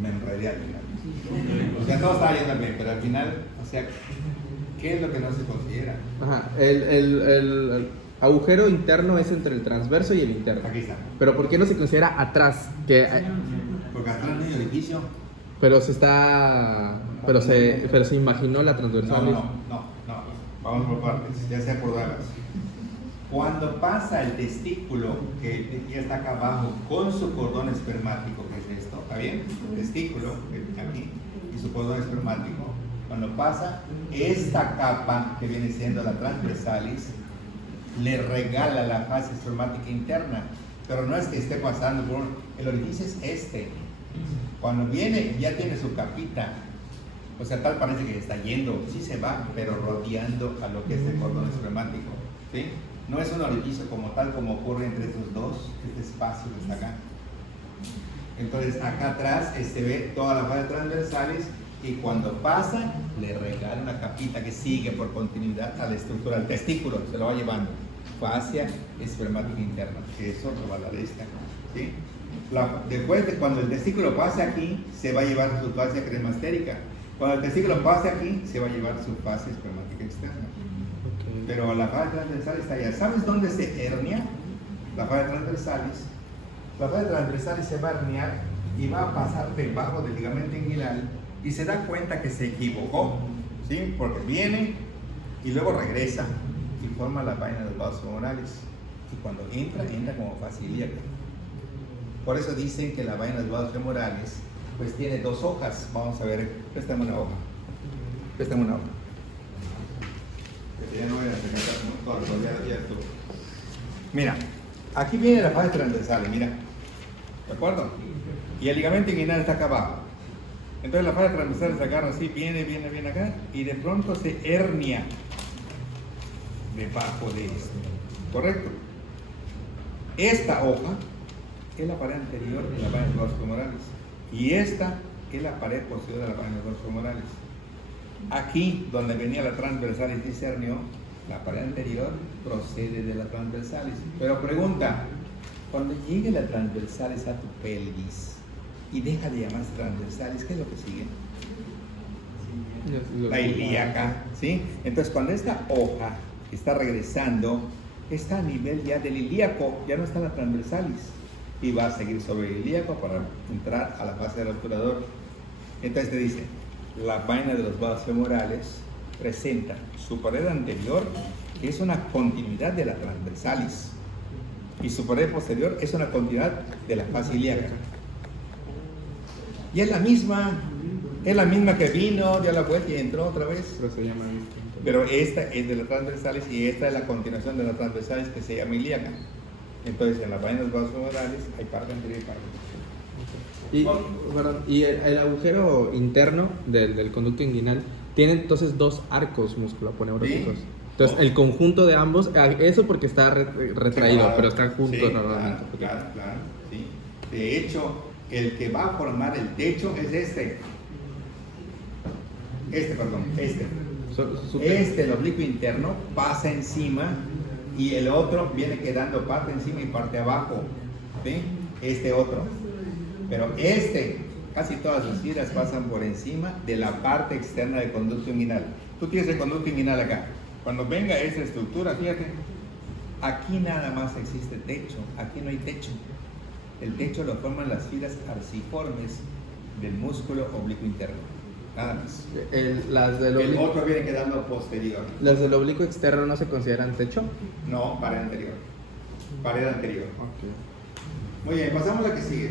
Me enredé al final. O sea, todo estaba yendo bien, pero al final, o sea, ¿qué es lo que no se considera? Ajá, el agujero interno es entre el transverso y el interno. Aquí está. Pero ¿por qué no se considera atrás? Porque atrás no hay orificio. Pero se imaginó la transversal. No. Vamos por partes, ya sea por dagas. Cuando pasa el testículo, que ya está acá abajo, con su cordón espermático, que es esto, ¿está bien? El testículo, aquí, y su cordón espermático. Cuando pasa, esta capa, que viene siendo la transversalis, le regala la fascia espermática interna, pero no es que esté pasando por el orificio, es este. Cuando viene ya tiene su capita, o sea, tal parece que está yendo, sí se va, pero rodeando a lo que es el cordón espermático, ¿sí? No es un orificio como tal, como ocurre entre estos dos, este espacio que está acá. Entonces acá atrás se ve toda la fascia transversalis y cuando pasa le regala una capita que sigue por continuidad a la estructura del testículo, se lo va llevando. Fascia espermática interna, que eso lo va a dar esta, ¿sí? Después de cuando el testículo pase aquí, se va a llevar su fascia cremastérica. Cuando el testículo pase aquí, se va a llevar su fascia espermática externa. Okay. Pero la fascia transversalis está allá. ¿Sabes dónde se hernia? La fascia transversalis. La fascia transversalis se va a herniar y va a pasar debajo del ligamento inguinal y se da cuenta que se equivocó, ¿sí? Porque viene y luego regresa y forma la vaina de los vasos femoralis. y cuando entra como fase ilíaca. Por eso dicen que la vaina de los vasos femorales pues tiene dos hojas. Vamos a ver, préstame una hoja. Préstame una hoja. Que ya no voy a sacar un corto, ya estuvo. Mira, aquí viene la fase transversal, mira. ¿De acuerdo? Y el ligamento inguinal está acá abajo. Entonces la fase transversal se agarra así, viene acá, y de pronto se hernia debajo de esto. ¿Correcto? Esta hoja es la pared anterior de la vaina de los vasos femorales. Y esta es la pared posterior de la vaina de los vasos femorales. Aquí, donde venía la transversalis y se hernió, la pared anterior procede de la transversalis. Pero pregunta, cuando llegue la transversalis a tu pelvis y deja de llamarse transversalis, ¿qué es lo que sigue? La ilíaca, ¿sí? Entonces, cuando esta hoja está regresando, está a nivel ya del ilíaco, ya no está en la transversalis, y va a seguir sobre el ilíaco para entrar a la fase del obturador. Entonces te dice, la vaina de los vasos femorales presenta su pared anterior, que es una continuidad de la transversalis, y su pared posterior es una continuidad de la fase ilíaca. Y es la misma que vino, dio la vuelta y entró otra vez. Pero se llama distinto. Pero esta es de la transversalis y esta es la continuación de la transversalis que se llama ilíaca. Entonces, en la vaina de los vasos femorales hay parte anterior y parte posterior. Y el agujero interno del conducto inguinal tiene entonces dos arcos musculoponeuróticos. ¿Sí? Entonces, el conjunto de ambos, eso porque está retraído, Claro, pero están juntos sí, normalmente. Claro, sí. De hecho, el que va a formar el techo es este. El oblicuo interno pasa encima y el otro viene quedando parte encima y parte abajo, ¿sí? Este otro. Pero casi todas las fibras pasan por encima de la parte externa del conducto inguinal. Tú tienes el conducto inguinal acá. Cuando venga esa estructura, fíjate, aquí nada más existe techo, aquí no hay techo. El techo lo forman las fibras arciformes del músculo oblicuo interno. Nada más. El otro viene quedando posterior. ¿Las del oblicuo externo no se consideran techo? No, pared anterior. Pared anterior. Okay. Muy bien, pasamos a la que sigue.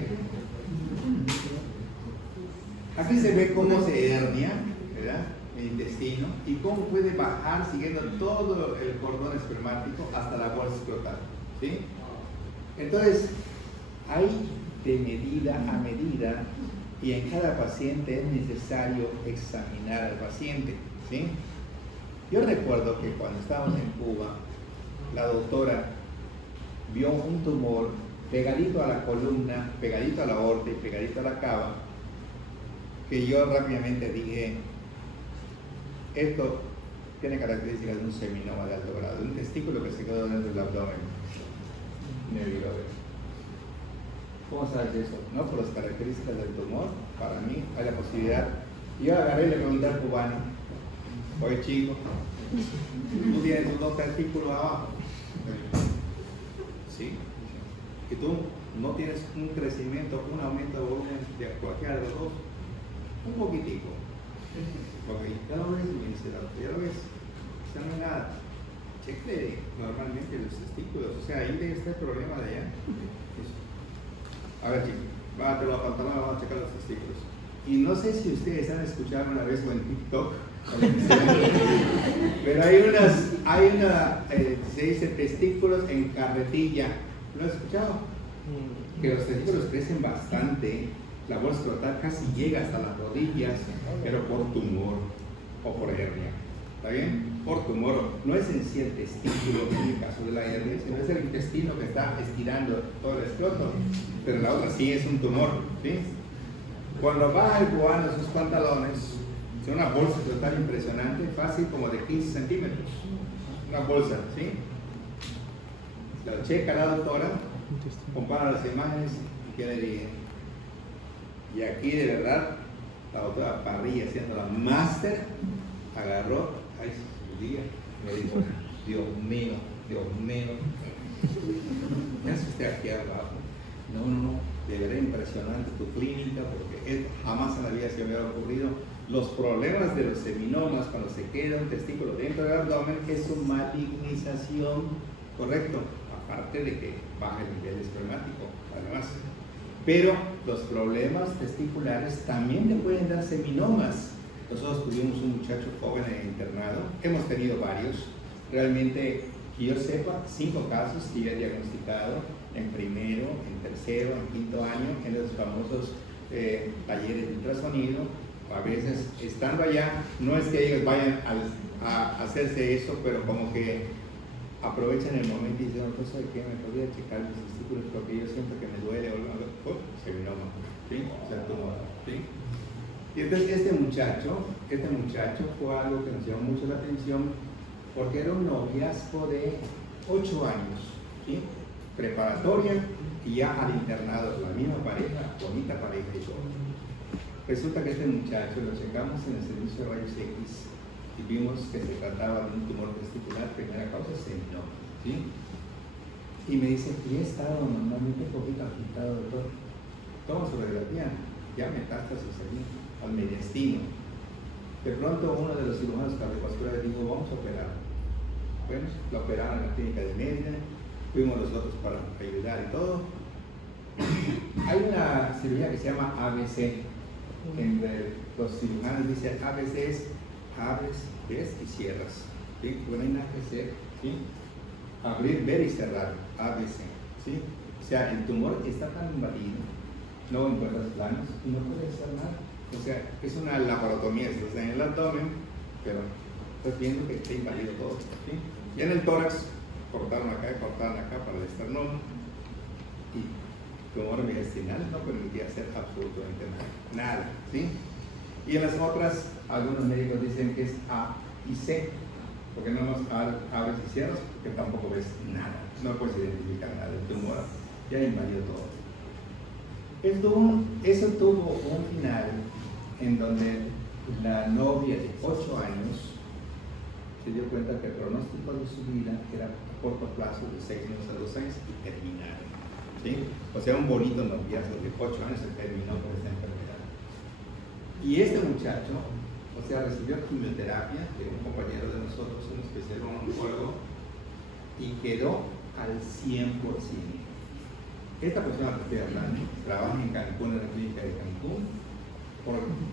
Aquí se ve cómo se hernia, ¿verdad? El intestino y cómo puede bajar siguiendo todo el cordón espermático hasta la bolsa escrotal, ¿sí? Entonces, hay de medida a medida y en cada paciente es necesario examinar al paciente, ¿sí? Yo recuerdo que cuando estábamos en Cuba, la doctora vio un tumor pegadito a la columna, pegadito a la aorta y pegadito a la cava, que yo rápidamente dije, esto tiene características de un seminoma de alto grado, de un testículo que se quedó dentro del abdomen. Me vio a ver. ¿Cómo sabes eso? No, por las características del tumor, para mí hay la posibilidad. Yo agarré y le pregunté al cubano, oye chico, tú tienes tus dos testículos abajo. Sí. Y tú no tienes un crecimiento, un aumento de volumen de cualquiera de los dos. Un poquitico. Porque ya lo ves, me dice, ya lo ves. O sea, no es nada. Cheque normalmente los testículos. O sea, ahí está el problema de allá. A ver, chicos, bájate los pantalones, vamos a checar los testículos. Y no sé si ustedes han escuchado una vez o en TikTok, pero hay una, se dice testículos en carretilla. ¿Lo has escuchado? Que los testículos crecen bastante, la bolsa escrotal casi llega hasta las rodillas, pero por tumor o por hernia. ¿Está bien? Por tumor. No es en sí el testículo en el caso de la hernia, sino es el intestino que está estirando todo el escroto. Pero la otra sí es un tumor, ¿sí? Cuando va el cubano sus pantalones, es una bolsa escrotal impresionante, fácil como de 15 centímetros. Una bolsa, ¿sí? La checa la doctora, compara las imágenes y queda bien. Y aquí de verdad, la doctora Parrilla, siendo la máster, agarró, ay, su día, me dijo, Dios mío, ¿qué hace usted aquí abajo? No, de verdad impresionante tu clínica, porque jamás en la vida se me hubiera ocurrido. Los problemas de los seminomas, cuando se queda un testículo dentro del abdomen, es su malignización, ¿correcto? aparte de que baja el nivel espermático, además. Pero los problemas testiculares también le pueden dar seminomas. Nosotros tuvimos un muchacho joven en el internado, hemos tenido varios, realmente que yo sepa, 5 casos que ya he diagnosticado en primero, en tercero, en quinto año, en los famosos talleres de ultrasonido. A veces estando allá, no es que ellos vayan a hacerse eso, pero como que aprovechan el momento y dicen, no, pues, ¿sabe qué? Me podría checar mis testículos porque yo siento que me duele o algo, seminoma, ¿sí? O sea, tumor, ¿sí? Y entonces este muchacho fue algo que nos llamó mucho la atención porque era un noviazgo de 8 años, ¿sí? Preparatoria y ya al internado, la misma pareja, bonita pareja y todo. Resulta que este muchacho lo checamos en el servicio de rayos X y vimos que se trataba de un tumor testicular, primera causa, seminoma, ¿sí? Y me dice, y he estado normalmente un poquito agitado, doctor. Toma su radiografía, ya metástasis allí, al mediastino. De pronto uno de los cirujanos cardiovasculares dijo, vamos a operar. Bueno, lo operaron en la clínica de Mérida, fuimos nosotros para ayudar y todo. Hay una cirugía que se llama ABC, en los cirujanos dicen ABC es abres, ves y cierras, ¿sí? Bueno, hay nada que hacer, ¿sí? Abrir, ver y cerrar, ABC, ¿sí? O sea, el tumor está tan invadido, no encuentras planos y no puedes hacer nada. O sea, es una laparotomía, se hace en el abdomen, pero estás viendo que está invadido todo, ¿sí? Y en el tórax, cortaron acá para el esternón y tumor mediastinal no permitía hacer absolutamente nada, ¿sí? Y en las otras, algunos médicos dicen que es A y C, porque no nos abres y cierras, porque tampoco ves nada, no puedes identificar nada, el tumor ya invadió todo. Eso tuvo un final en donde la novia de 8 años se dio cuenta que el pronóstico de su vida era a corto plazo de 6 meses a 2 años y terminaron, ¿sí? O sea, un bonito noviazgo de 8 años se terminó con esta enfermedad. Y este muchacho, o sea, recibió quimioterapia de un compañero de nosotros, un especialista oncólogo, y quedó al 100%. Esta persona que estoy hablando trabaja en Cancún, en la clínica de Cancún.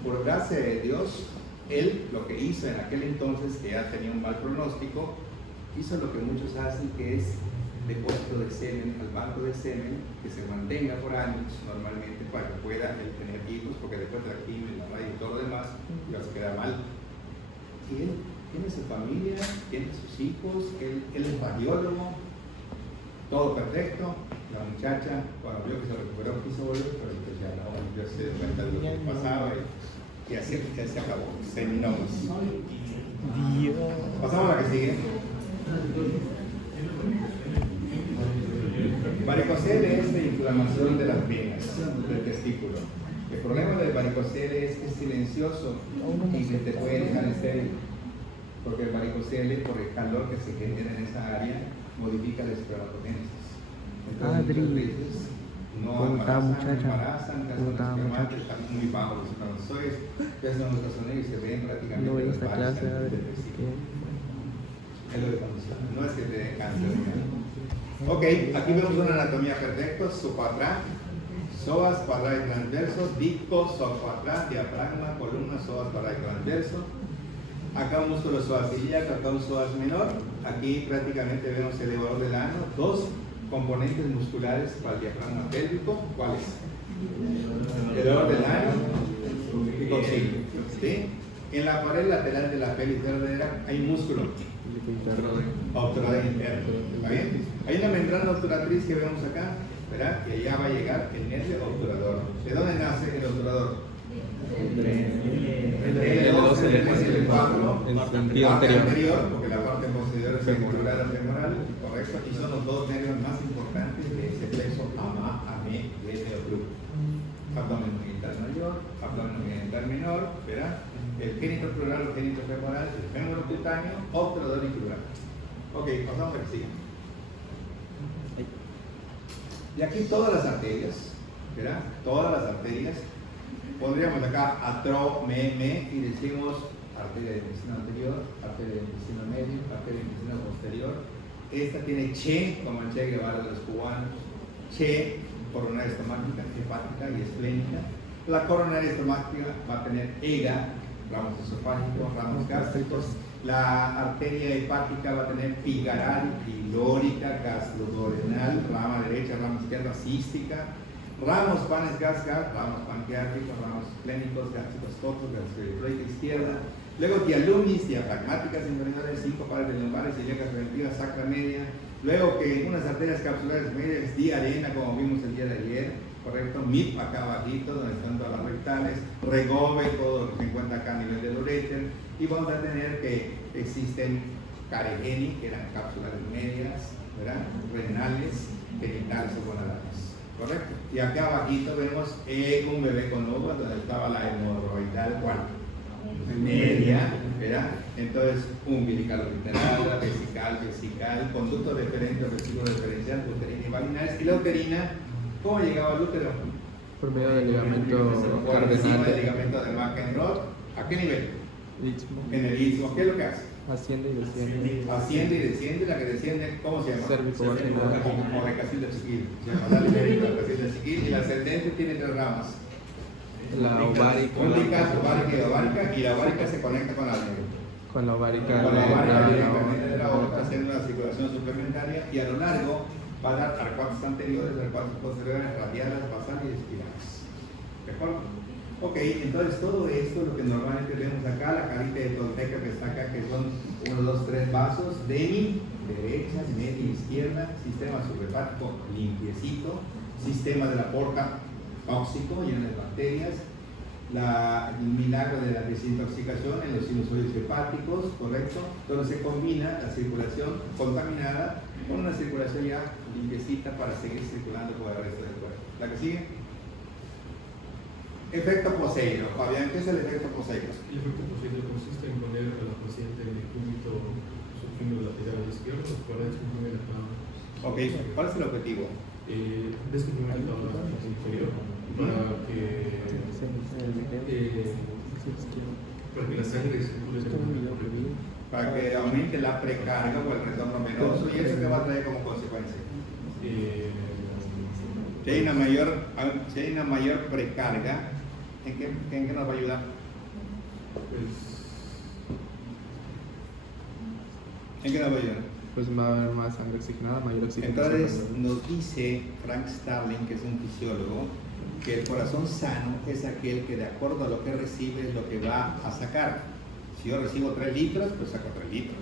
Por gracia de Dios, él lo que hizo en aquel entonces, que ya tenía un mal pronóstico, hizo lo que muchos hacen, que es depósito de semen al banco de semen, que se mantenga por años normalmente para que pueda él tener hijos, porque después de la quimio y la radio y todo lo demás, iba a quedar mal. Y él tiene su familia, tiene sus hijos, él es radiólogo, todo perfecto. La muchacha, cuando vio que se recuperó, quiso volver, pero pues ya no, ya se dio cuenta de lo que pasaba y así se acabó, terminamos. Pasamos a la que sigue. Varicocele es la inflamación de las venas del testículo. El problema del varicocele es que es silencioso y que te puede dejar estéril, porque el varicocele, por el calor que se genera en esa área, modifica la espermatogénesis. Entonces, muchas veces no embarazan, están muy bajos los espermatozoides, ya son ultrasonidos y se ven prácticamente no, los esta vasos clase, a ver, es lo que funciona, no es que te den cáncer. Ok, aquí vemos una anatomía perfecta, sopa psoas, cuadrado y transverso, disco, sopa diafragma, columna, psoas, cuadrado y transverso. Acá un músculo psoas ilíaco, acá un psoas menor. Aquí prácticamente vemos el elevador del ano, 2 componentes musculares para el diafragma pélvico. ¿Cuáles? El elevador del ano y coxilio, ¿sí? En la pared lateral de la pelvis verdadera hay músculo obturador interno, ¿está bien? Hay una membrana obturatriz que vemos acá, ¿verdad? Y allá va a llegar el nervio obturador. ¿De dónde nace el obturador? El L2, el L4, en sentido parte anterior. anterior, porque la parte posterior es femoral o femoral, correcto, y son los 2 nervios más importantes de ese plexo AME y LO. Abdomen genital mayor, abdomen genital menor, ¿verdad? El génito plural o génito femoral, el fémur cutáneo, obturador y plural. Ok, pasamos a que siga. Y aquí todas las arterias, ¿verdad? Todas las arterias. Pondríamos acá atromeme y decimos arteria de intestino anterior, arteria de intestino medio, arteria de intestino posterior, Esta tiene Che, como el Che Guevara de los cubanos. Che, coronaria estomática, hepática y esplénica. La coronaria estomática va a tener EGA, ramos esofágicos, ramos gástricos. La arteria hepática va a tener pigaral, pilórica, gastroduodenal, rama derecha, rama izquierda, cística. Ramos panes gástricos, ramos pancreáticos, ramos esplénicos, gástricos cortos, gastroenteróica izquierda. Luego dialumis, diafragmáticas inferiores, 5 pares de lumbares, ilíacas preventivas, sacra media. Luego que unas arterias capsulares medias, diarena, como vimos el día de ayer, correcto, MIP acá abajito, donde están todas las rectales, regove, todo lo que se encuentra acá a nivel del uréter, y vamos a tener que existen caregeni, que eran cápsulas medias, ¿verdad? Renales, genitales o gonadales, correcto. Y acá abajito vemos un bebé con uvas, donde estaba la hemorroidal, ¿cuál? Media, ¿verdad? Entonces, umbilical orbital, vesical, conducto deferente, vesículo diferencial, uterina y vaginales. Y la uterina, ¿cómo llegaba al útero? Por medio del ligamento Por encima del cardenal. ligamento de McEnroe. ¿A qué nivel? Istmo. En el istmo. ¿Qué es lo que hace? Asciende y desciende. Asciende y desciende. La que desciende, ¿cómo se llama? Cervicovaginal. Como recacil del chiquil. Se llama la recacil del chiquil. Y la ascendente tiene 3 ramas. La ovárica. Única, ovárica y ovárica. Y la ovárica se conecta con la aorta. Con la ovárica. Con la ovárica directamente de la aorta. aorta, haciendo una circulación suplementaria. Y a lo largo va a dar arcuatos anteriores, arcuatos posteriores, radiales, basales y espirales. ¿De acuerdo? Ok, entonces todo esto, lo que normalmente vemos acá, la carita de Tolteca que está acá, que son 1, 2, 3 vasos, demi, derecha, media, izquierda, sistema subrepático limpiecito, sistema de la porta tóxico, lleno de bacterias, el milagro de la desintoxicación en los sinusoides hepáticos, correcto, donde se combina la circulación contaminada con una circulación ya limpiecita para seguir circulando por el resto del cuerpo. ¿La que sigue? Efecto poseiro. Fabián, ¿qué es el efecto poseiro? El efecto poseiro consiste en poner a la paciente en el cúbito subfímero lateral izquierdo, para descomprimir la cama. Ok, ¿cuál es el objetivo? Descomprimir la cama inferior para que la sangre circule en el cuerpo. Para que aumente la precarga o el retorno venoso. ¿Y eso qué va a traer como consecuencia? Si hay una mayor precarga, ¿en qué nos va a ayudar? ¿En qué nos va a ayudar? Pues va a haber más sangre oxigenada, mayor oxigenación. Entonces nos dice Frank Starling, que es un fisiólogo, que el corazón sano es aquel que de acuerdo a lo que recibe es lo que va a sacar. Si yo recibo 3 litros, pues saco 3 litros.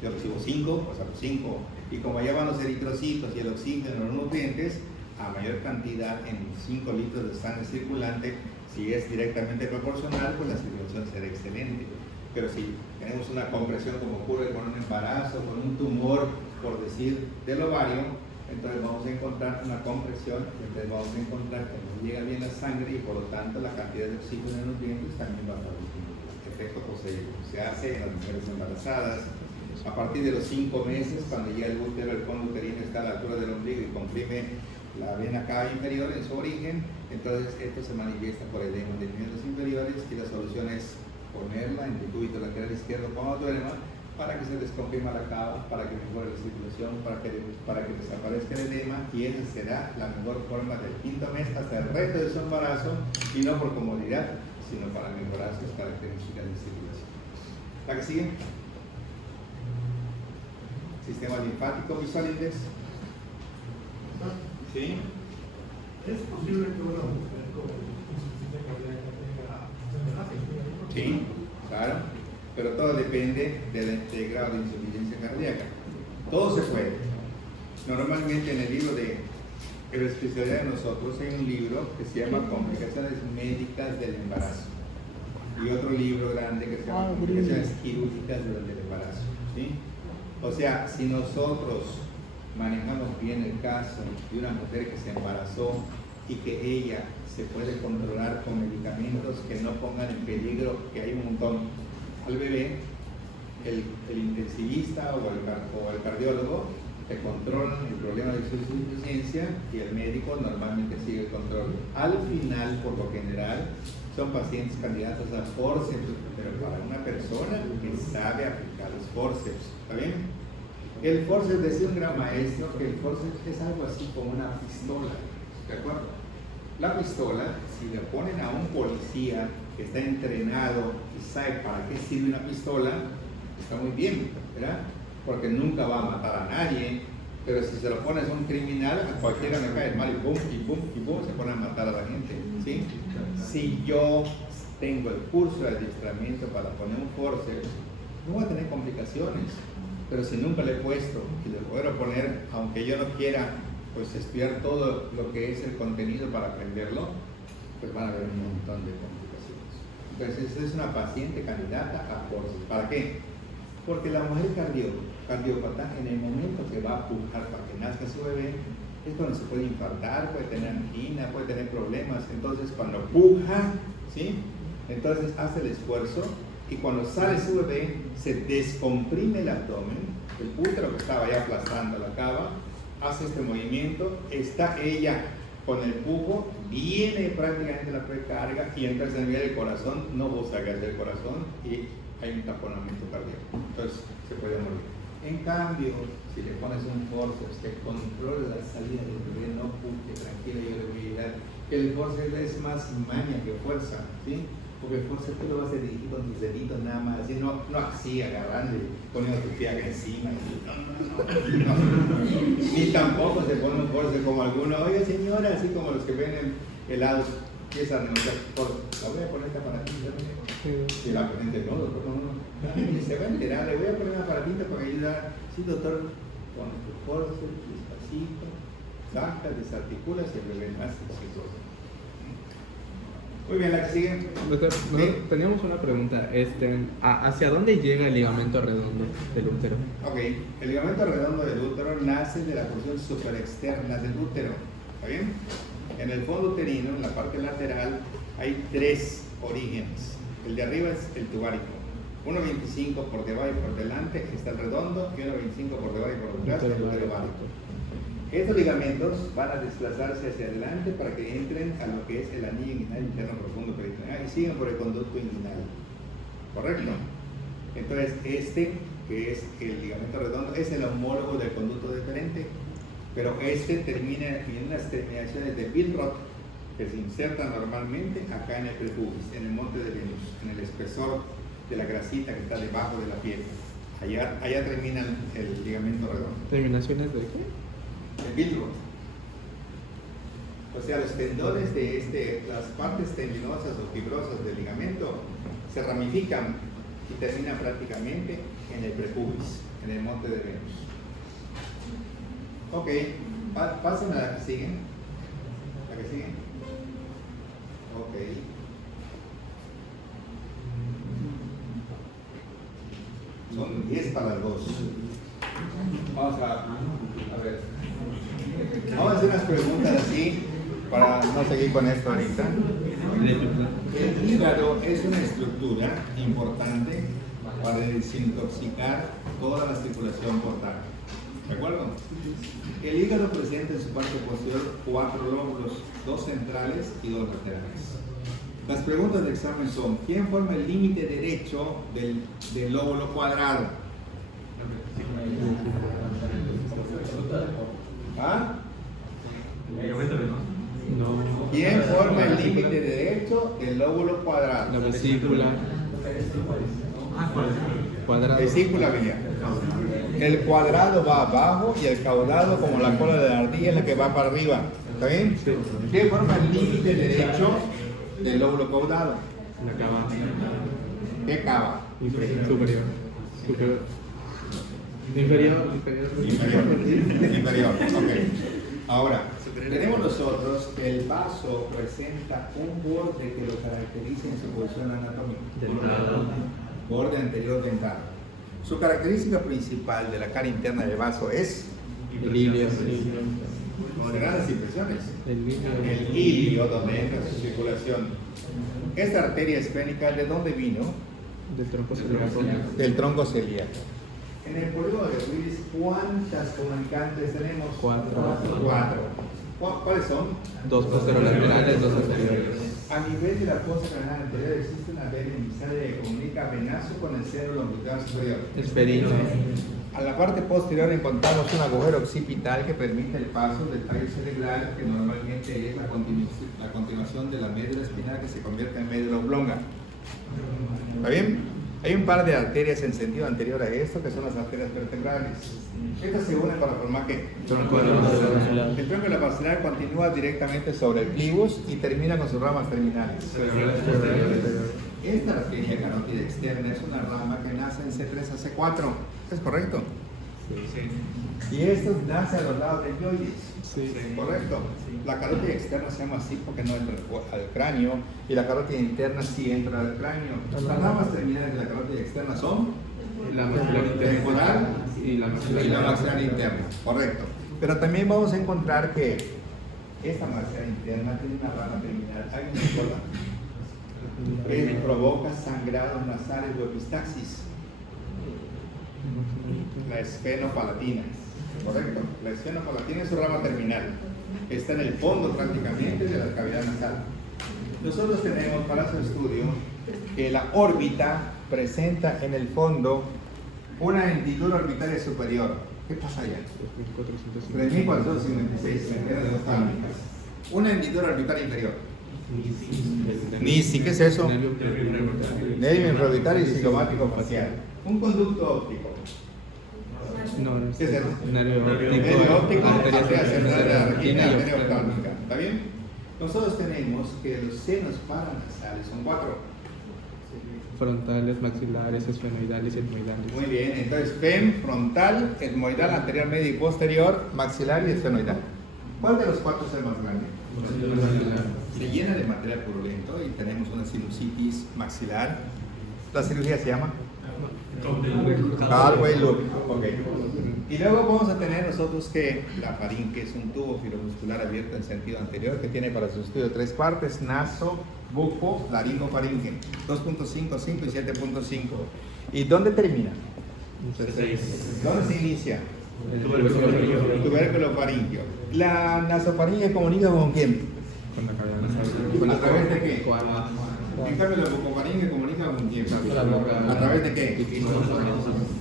Si yo recibo 5, pues saco 5. Y como allá van los eritrocitos y el oxígeno, los nutrientes, a mayor cantidad en 5 litros de sangre circulante, si es directamente proporcional, pues la circulación será excelente. Pero si tenemos una compresión como ocurre con un embarazo, con un tumor, por decir, del ovario, entonces vamos a encontrar una compresión, entonces vamos a encontrar que no llega bien la sangre y por lo tanto la cantidad de oxígeno en los nutrientes también va a disminuir. Efecto poseído. Se hace en las mujeres embarazadas a partir de los 5 meses, cuando ya el útero, el fondo uterino está a la altura del ombligo y comprime la vena cava inferior en su origen, entonces esto se manifiesta por edema de miembros inferiores y la solución es ponerla en el cúbito lateral izquierdo como duerma para que se descomprima la cava, para que mejore la circulación, para que desaparezca el edema, y esa será la mejor forma del 5.º mes hasta el resto de su embarazo, y no por comodidad, sino para mejorar sus características de circulación. ¿La que sigue? Sistema linfático, visual index. ¿Sí? ¿Es posible que una mujer con insuficiencia cardíaca tenga embarazo? Sí, claro, pero todo depende del grado de insuficiencia cardíaca. Todo se puede. Normalmente en el libro de la especialidad de nosotros hay un libro que se llama Complicaciones Médicas del Embarazo y otro libro grande que se llama Complicaciones Quirúrgicas durante el embarazo. ¿Sí? O sea, si nosotros manejamos bien el caso de una mujer que se embarazó y que ella se puede controlar con medicamentos que no pongan en peligro, que hay un montón, al bebé, el intensivista o el cardiólogo te controlan el problema de su insuficiencia y el médico normalmente sigue el control. Al final, por lo general, son pacientes candidatos a forceps, pero para una persona que sabe aplicar los forceps. ¿Está bien? El forceps, decía un gran maestro que el forceps es algo así como una pistola, ¿de acuerdo? La pistola, si le ponen a un policía que está entrenado y sabe para qué sirve una pistola, está muy bien, ¿verdad? Porque nunca va a matar a nadie, pero si se lo pones a un criminal, a cualquiera me cae mal y pum, y pum, y pum, se pone a matar a la gente, ¿sí? Si yo tengo el curso de adiestramiento para poner un forceps, no voy a tener complicaciones, pero si nunca le he puesto y le puedo poner, aunque yo no quiera, pues estudiar todo lo que es el contenido para aprenderlo, pues van a haber un montón de complicaciones. Entonces, esta es una paciente candidata a forceps. ¿Para qué? Porque la mujer cardiópata, en el momento que va a pujar para que nazca su bebé, es cuando se puede infartar, puede tener angina, puede tener problemas. Entonces, cuando puja, ¿sí? Entonces hace el esfuerzo y cuando sale su bebé, se descomprime el abdomen, el útero que estaba ya aplastando la cava, hace este movimiento, está ella con el pujo, viene prácticamente la precarga y entonces en el corazón, no goza gas del corazón y hay un taponamiento cardíaco, entonces se puede morir. En cambio, si le pones un forceps que controla la salida del bebé, no puje, tranquila, yo le voy a ayudar, que el forceps es más maña que fuerza, ¿sí? Porque el forceps tú lo vas a dirigir con tus deditos nada más, así, no así agarrando y poniendo tu pie acá encima, no. Ni tampoco se pone un forceps como alguno, oiga señora, así como los que ven helados, empiezan a negociar, la voy a poner esta para ti, si la ponente no, doctor, no. Y se va a enterar, le voy a poner un aparatito para ayudar. Sí, doctor, con tu forceps, despacito, sacas, desarticulas y el bebé nace exitoso. Muy bien, la que sigue. Doctor, ¿Sí? teníamos una pregunta. ¿Hacia dónde llega el ligamento redondo del útero? Ok, el ligamento redondo del útero nace de la porción superexterna del útero. ¿Está bien? En el fondo uterino, en la parte lateral, hay 3 orígenes. El de arriba es el tubárico. 1.25 por debajo y por delante está el redondo y 1.25 por debajo y por detrás el útero bárico. Estos ligamentos van a desplazarse hacia adelante para que entren a lo que es el anillo inguinal interno profundo peritoneal y siguen por el conducto inguinal. ¿Correcto? Entonces, este, que es el ligamento redondo, es el homólogo del conducto deferente, pero este termina en unas terminaciones de Billroth que se insertan normalmente acá en el prepubis, en el monte de Venus, en el espesor de la grasita que está debajo de la piel. Allá termina el ligamento redondo. ¿Terminaciones de qué? El Billroth. O sea, los tendones de las partes tendinosas o fibrosas del ligamento se ramifican y terminan prácticamente en el prepubis, en el monte de Venus. Ok, pasen a la que sigue. ¿La que sigue? Ok. Son 10 para las 2. Vamos a ver. Vamos a hacer unas preguntas así para no seguir con esto ahorita. El hígado es una estructura importante para desintoxicar toda la circulación portal. ¿De acuerdo? El hígado presenta en su parte posterior 4 lóbulos, 2 centrales y 2 laterales. Las preguntas de examen son: ¿quién forma el límite derecho del lóbulo cuadrado? ¿Ah? No. ¿Quién forma el límite derecho del lóbulo cuadrado? La vesícula. Cuadrado. Vesícula biliar. El cuadrado va abajo y el caudado, como la cola de la ardilla, es la que va para arriba. ¿Está bien? Sí. ¿Quién forma el límite derecho del lóbulo caudado? La cava. ¿Qué cava? Superior. Inferior. Inferior. Ok. Ahora, tenemos nosotros el vaso presenta un borde que lo caracteriza en su posición anatómica. Borde anterior dentado. Su característica principal de la cara interna del vaso es El ilio. moderadas impresiones. El El ilio, donde entra su circulación. Esta arteria esfénica, ¿de dónde vino? Del tronco celíaco. Del tronco celíaco. En el polígono de Willis, ¿cuántas comunicantes tenemos? 4. 4. ¿Cuáles son? 2 posterolaterales, 2 anteriores. A nivel de la fosa craneal anterior existe una vena emisaria que comunica venazo con el seno longitudinal superior. Esperino. A la parte posterior encontramos un agujero occipital que permite el paso del tallo cerebral, que normalmente es la continuación de la médula espinal que se convierte en médula oblonga. ¿Está bien? Hay un par de arterias en sentido anterior a esto, que son las arterias vertebrales. Estas se unen para formar ¿qué? El tronco de la parcial continúa directamente sobre el clivus y termina con sus ramas terminales. Esta arteria carótida externa es una rama que nace en C3 a C4. ¿Es correcto? Sí. Y esto nace a los lados del yoides. Sí. ¿Correcto? La carótida externa se llama así porque no entra al cráneo, y la carótida interna sí entra al cráneo. Las ramas terminales de la carótida externa son la temporal y la maxilar interna. Correcto. Pero también vamos a encontrar que esta maxilar interna tiene una rama terminal. Hay una sola que provoca sangrados nasales o epistaxis. La esfenopalatina. Correcto. La esfenopalatina es su rama terminal. Está en el fondo prácticamente de la cavidad nasal. Nosotros tenemos para su estudio que la órbita presenta en el fondo una hendidura orbitaria superior. ¿Qué pasa allá? 3.456 centímetros tánicas. Una hendidura orbitaria inferior. NISI, ¿qué es eso? Nervio infraorbitario y cigomático facial. Un conducto óptico. ¿Qué es eso? Nervio óptico, arteria central de la retina y arteria oftálmica. ¿Está bien? Nosotros tenemos que los senos paranasales son 4. Frontales, maxilares, esfenoidales y etmoidales. Muy bien, entonces FEM, frontal, etmoidal, anterior, medio y posterior, maxilar y esfenoidal. ¿Cuál de los 4 es el más grande? Se llena de material purulento y tenemos una sinusitis maxilar. ¿La cirugía se llama? Calway Loop. Okay. Y luego vamos a tener nosotros que la faringe es un tubo filomuscular abierto en sentido anterior que tiene para su estudio 3 partes: naso, bufo, laringofaringe, 2.5, 5 y 7.5. ¿Y dónde termina? ¿Dónde se inicia? El tubérculo faringeo. ¿La nasofaringe comunica con quién? Con la cavidad nasal. ¿A través de qué? En cambio, la bucofaringe comunica con quién? ¿A través de qué?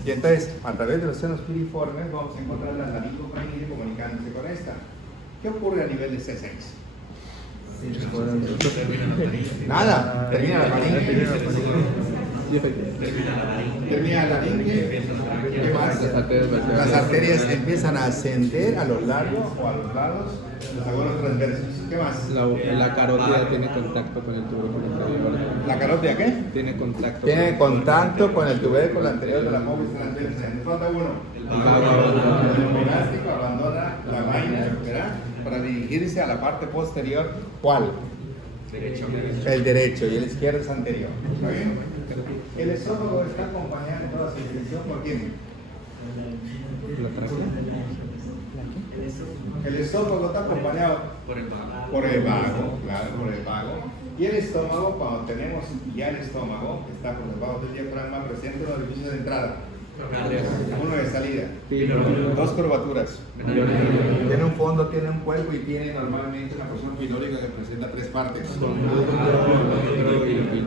Y entonces, a través de los senos piriformes vamos a encontrar la laringofaringe comunicándose con esta. ¿Qué ocurre a nivel de C6? Nada, termina la faringe. Termina la laringe. ¿Qué más? Las arterias empiezan a ascender a lo largo o a los lados, los agujeros transversos. ¿Qué más? La carótida tiene contacto con el tubérculo anterior. ¿La carótida qué? Tiene contacto. Tiene contacto con el tubérculo anterior de la móvil transversa. Nos falta uno. El elástico abandona la vaina, ¿verdad? Para dirigirse a la parte posterior. ¿Cuál? Derecho. El derecho, y el izquierdo es anterior. ¿Está bien? El esófago está acompañado en toda su extensión por quién? La tráquea. El esófago está acompañado por el vago, claro, por el vago. Y el estómago, cuando tenemos ya el estómago, que está por debajo del diafragma, presenta un orificio de entrada, uno de salida, 2 curvaturas. Tiene un fondo, tiene un cuerpo y tiene normalmente una porción pilórica que presenta 3 partes.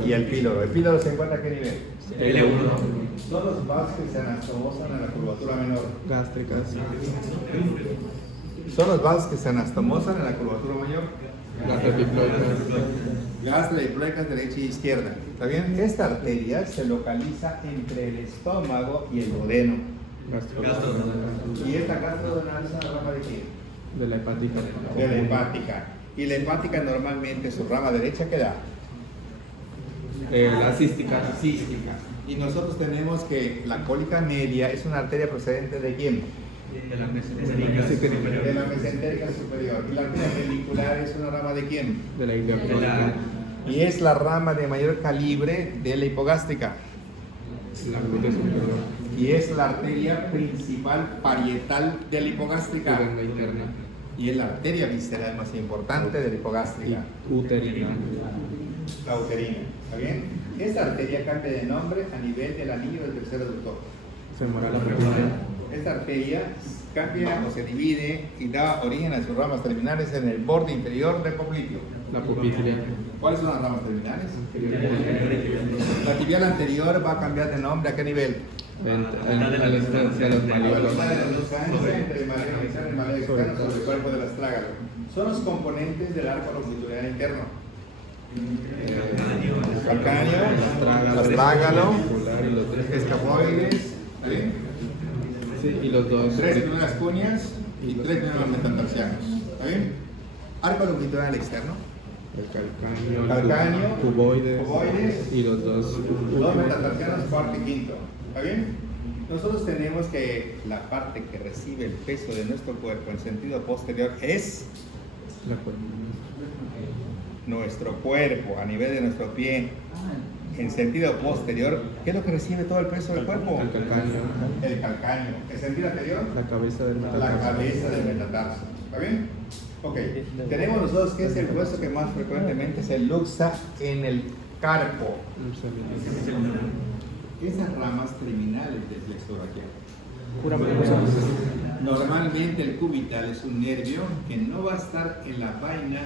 Y el píloro. ¿El píloro se encuentra a qué nivel? L1. Son los vasos que se anastomosan en la curvatura menor. Gástricas. Son los vasos que se anastomosan en la curvatura mayor. Gastrodiploicas derecha y izquierda. ¿Está bien? Esta arteria se localiza entre el estómago y el duodeno. Y esta gastrodenal es una rama de quién? De la hepática. De la hepática. Y la hepática normalmente su rama derecha queda. La cística. Y nosotros tenemos que la cólica media es una arteria procedente de quién? De la mesentérica superior. De la mesentérica superior. Y la arteria penicular es una rama de quién? De la ilioacrónica. Y es la rama de mayor calibre de la hipogástrica. La glútea superior. Y es la arteria principal parietal de la hipogástrica. La interna. Y es la arteria visceral más importante de la hipogástrica. Uterina. La uterina. ¿Está bien? Esta arteria cambia de nombre a nivel del anillo del tercer aductor. Femoral femoral. Esta arteria cambia o se divide y da origen a sus ramas terminales en el borde inferior del popliteo. La pupila. ¿Cuáles son las ramas terminales? La tibial anterior va a cambiar de nombre. ¿A qué nivel? A la instancia de los malleolos. Entre el maleo interno y el maleo externo sobre el cuerpo del astrágalo. Son los componentes del arco longitudinal interno. Calcáneo, astrágalo, escafoides, ¿sí? Sí, y los dos. 3 primeras cuñas y 3 primeros metatarsianos. ¿Está bien? Arco longitudinal externo. El Calcáneo, cuboides y los dos. 2 metatarsianos, cuarto y quinto. ¿Está bien? Nosotros tenemos que la parte que recibe el peso de nuestro cuerpo en sentido posterior es La cuerda. nuestro cuerpo, a nivel de nuestro pie. En sentido posterior, ¿qué es lo que recibe todo el peso del cuerpo? El calcáneo. El calcáneo. ¿En sentido anterior? La cabeza del La metatarso. cabeza del metatarso. ¿Está bien? Ok. Tenemos nosotros que es el hueso que más frecuentemente se luxa en el carpo. Esas ramas terminales del flexor braquial. Normalmente el cubital es un nervio que no va a estar en la vaina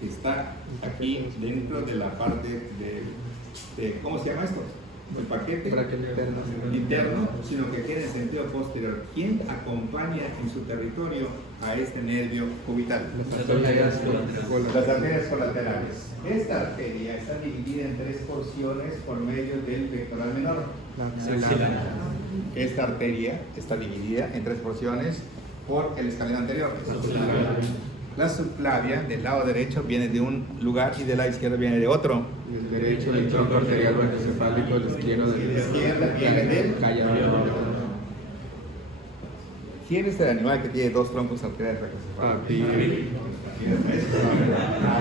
que está aquí dentro de la parte de ¿cómo se llama esto? El paquete interno, sino que queda en sentido posterior. ¿Quién acompaña en su territorio a este nervio cubital? Las arterias colaterales. Esta arteria está dividida en 3 porciones por medio del pectoral menor. Esta arteria está dividida en 3 porciones por el escaleno anterior. La subclavia del lado derecho viene de un lugar y del lado izquierdo viene de otro. El derecho del tronco arterial brachiocefálico, el izquierdo del La izquierda viene del callo. ¿Quién es el animal que tiene 2 troncos arteriales brachiocefálicos?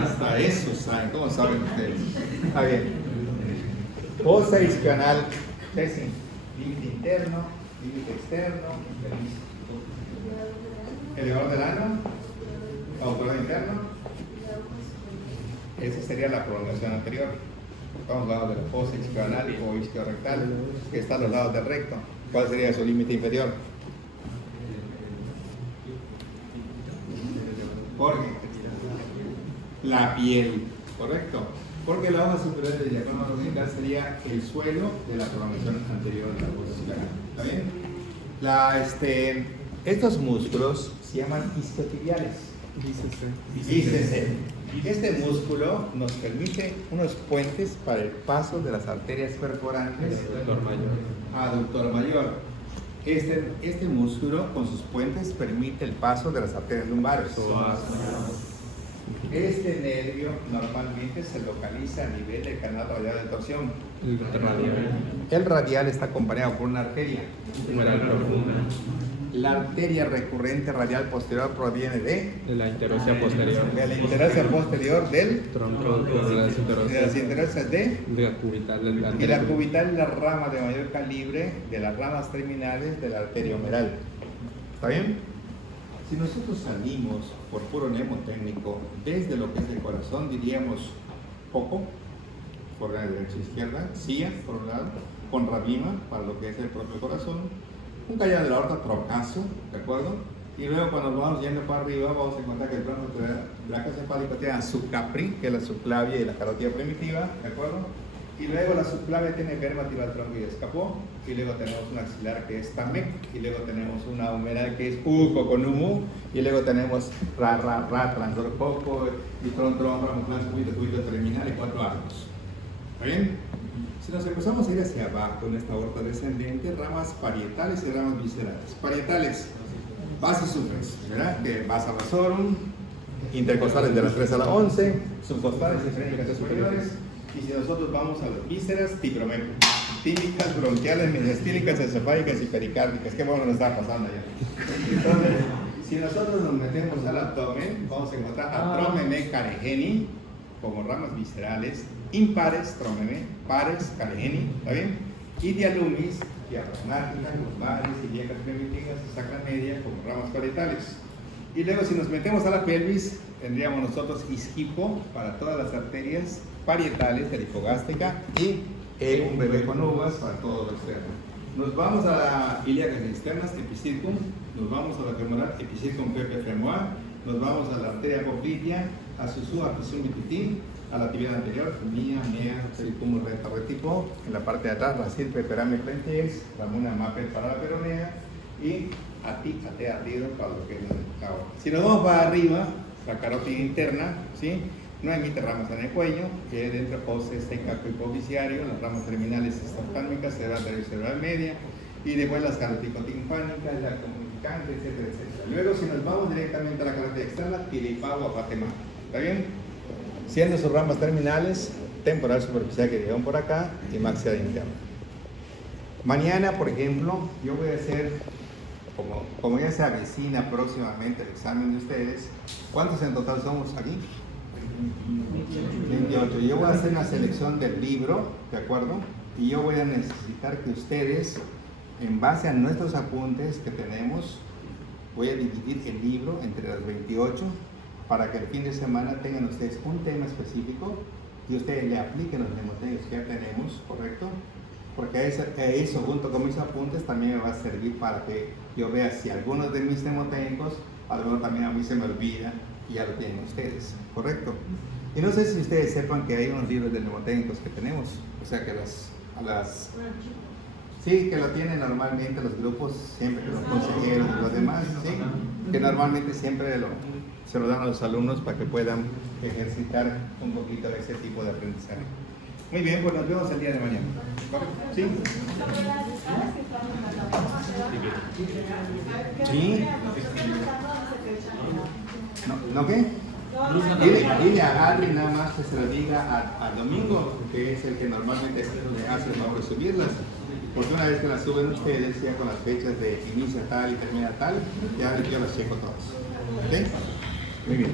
Hasta eso saben. ¿Cómo saben ustedes? Está bien. Fosa isquional, límite interno, límite externo, elevador del ano, autor interno. Esa sería la prolongación anterior. Estamos hablando de la fosa isquional o isquiorrectal, que está a los lados del recto. ¿Cuál sería su límite inferior? Jorge. La piel, correcto. Porque la hoja superior del diafragma longitudinal sería el suelo de la prolongación anterior de la fosa isquional. ¿Está bien? Estos músculos se llaman isquiotibiales. Dícese. Este músculo nos permite unos puentes para el paso de las arterias perforantes aductor mayor. Este músculo con sus puentes permite el paso de las arterias lumbares. Este nervio normalmente se localiza a nivel del canal radial de torsión. El radial está acompañado por una arteria. La arteria recurrente radial posterior proviene de la interosia posterior. De la interosia posterior del Tronco de las interosias de la cubital del y la cubital es la rama de mayor calibre de las ramas terminales de la arteria humeral. ¿Está bien? Si nosotros salimos por puro mnemotécnico desde lo que es el corazón, diríamos poco, por la derecha e izquierda, cia por un lado, con rabima para lo que es el propio corazón, un callado de la aorta trocazo, ¿de acuerdo? Y luego cuando nos vamos yendo para arriba vamos a encontrar que el plano brachiocefálico tiene subcapri, que es la subclavia y la carótida primitiva, ¿de acuerdo? Y luego la subclavia tiene verba tibial tronco y escapó, y luego tenemos un axilar que es tamec, y luego tenemos una humeral que es uco con humo, y luego tenemos transor poco, y tron, ramo, cubito terminal y 4 arcos. ¿Está bien? Si nos empezamos a ir hacia abajo en esta aorta descendente, ramas parietales y ramas viscerales. Parietales, base suflex, ¿verdad? Que basa vasorum, intercostales de las 3 a la 11, subcostales y frénicas superiores. Y si nosotros vamos a las vísceras, tipromeco, tíbicas, bronquiales, mesestílicas, esofágicas y pericárdicas. ¿Qué bueno nos está pasando allá? Entonces, si nosotros nos metemos al abdomen, vamos a encontrar atromeme caregeni como ramas viscerales, impares, tromeme, pares, caregeni, ¿está bien? Y dialumis, diafragmáticas, lumbares, ilíacas primitivas, sacra media como ramas parietales. Y luego si nos metemos a la pelvis, tendríamos nosotros isquipo para todas las arterias parietales de la hipogástica y un bebé con uvas para todo lo externo. Nos vamos a la ilíacas externas, epicircum, nos vamos a la femoral, epicircum pepe femoral, nos vamos a la arteria poplitea, a susú, a pisum mititín, a la actividad anterior, mía, circumo, recta, retipo, en la parte de atrás, Racil, Peperame, Plentix, Ramona, Mapel para la peronea, y ate ardido para lo que es ahora. Si nos vamos para arriba, la carótida interna, ¿sí? No emite ramas en el cuello, que dentro posee seca hipofisiario, las ramas terminales exoftálmicas, cerebral media, y después las caroticotimpánicas, la comunicante, etcétera, etcétera. Luego, si nos vamos directamente a la carótida externa, tiripago a patema. ¿Está bien? Siendo sus ramas terminales, temporal superficial que llegan por acá y maxilar interna. Mañana, por ejemplo, yo voy a hacer, como ya se avecina próximamente el examen de ustedes, ¿cuántos en total somos aquí? 28. Yo voy a hacer una selección del libro, ¿de acuerdo? Y yo voy a necesitar que ustedes, en base a nuestros apuntes que tenemos, voy a dividir el libro entre las 28 para que el fin de semana tengan ustedes un tema específico y ustedes le apliquen los mnemotécnicos que ya tenemos, ¿correcto? Porque eso junto con mis apuntes también me va a servir para que yo vea si algunos de mis mnemotécnicos, algunos también a mí se me olvida y ya lo tienen ustedes, ¿correcto? Y no sé si ustedes sepan que hay unos libros de mnemotécnicos que tenemos, o sea que sí, que lo tienen normalmente los grupos, siempre que los consejeros y los demás, ¿sí? Que normalmente siempre se lo dan a los alumnos para que puedan ejercitar un poquito ese tipo de aprendizaje. Muy bien, pues nos vemos el día de mañana. ¿Sí? ¿Sí? ¿No qué? Dile a Adri nada más que se lo diga al Domingo, que es el que normalmente le hace el favor de subirlas. Porque una vez que las suben ustedes, ya con las fechas de inicio tal y termina tal, ya yo las checo todas. ¿Ok? Muy bien.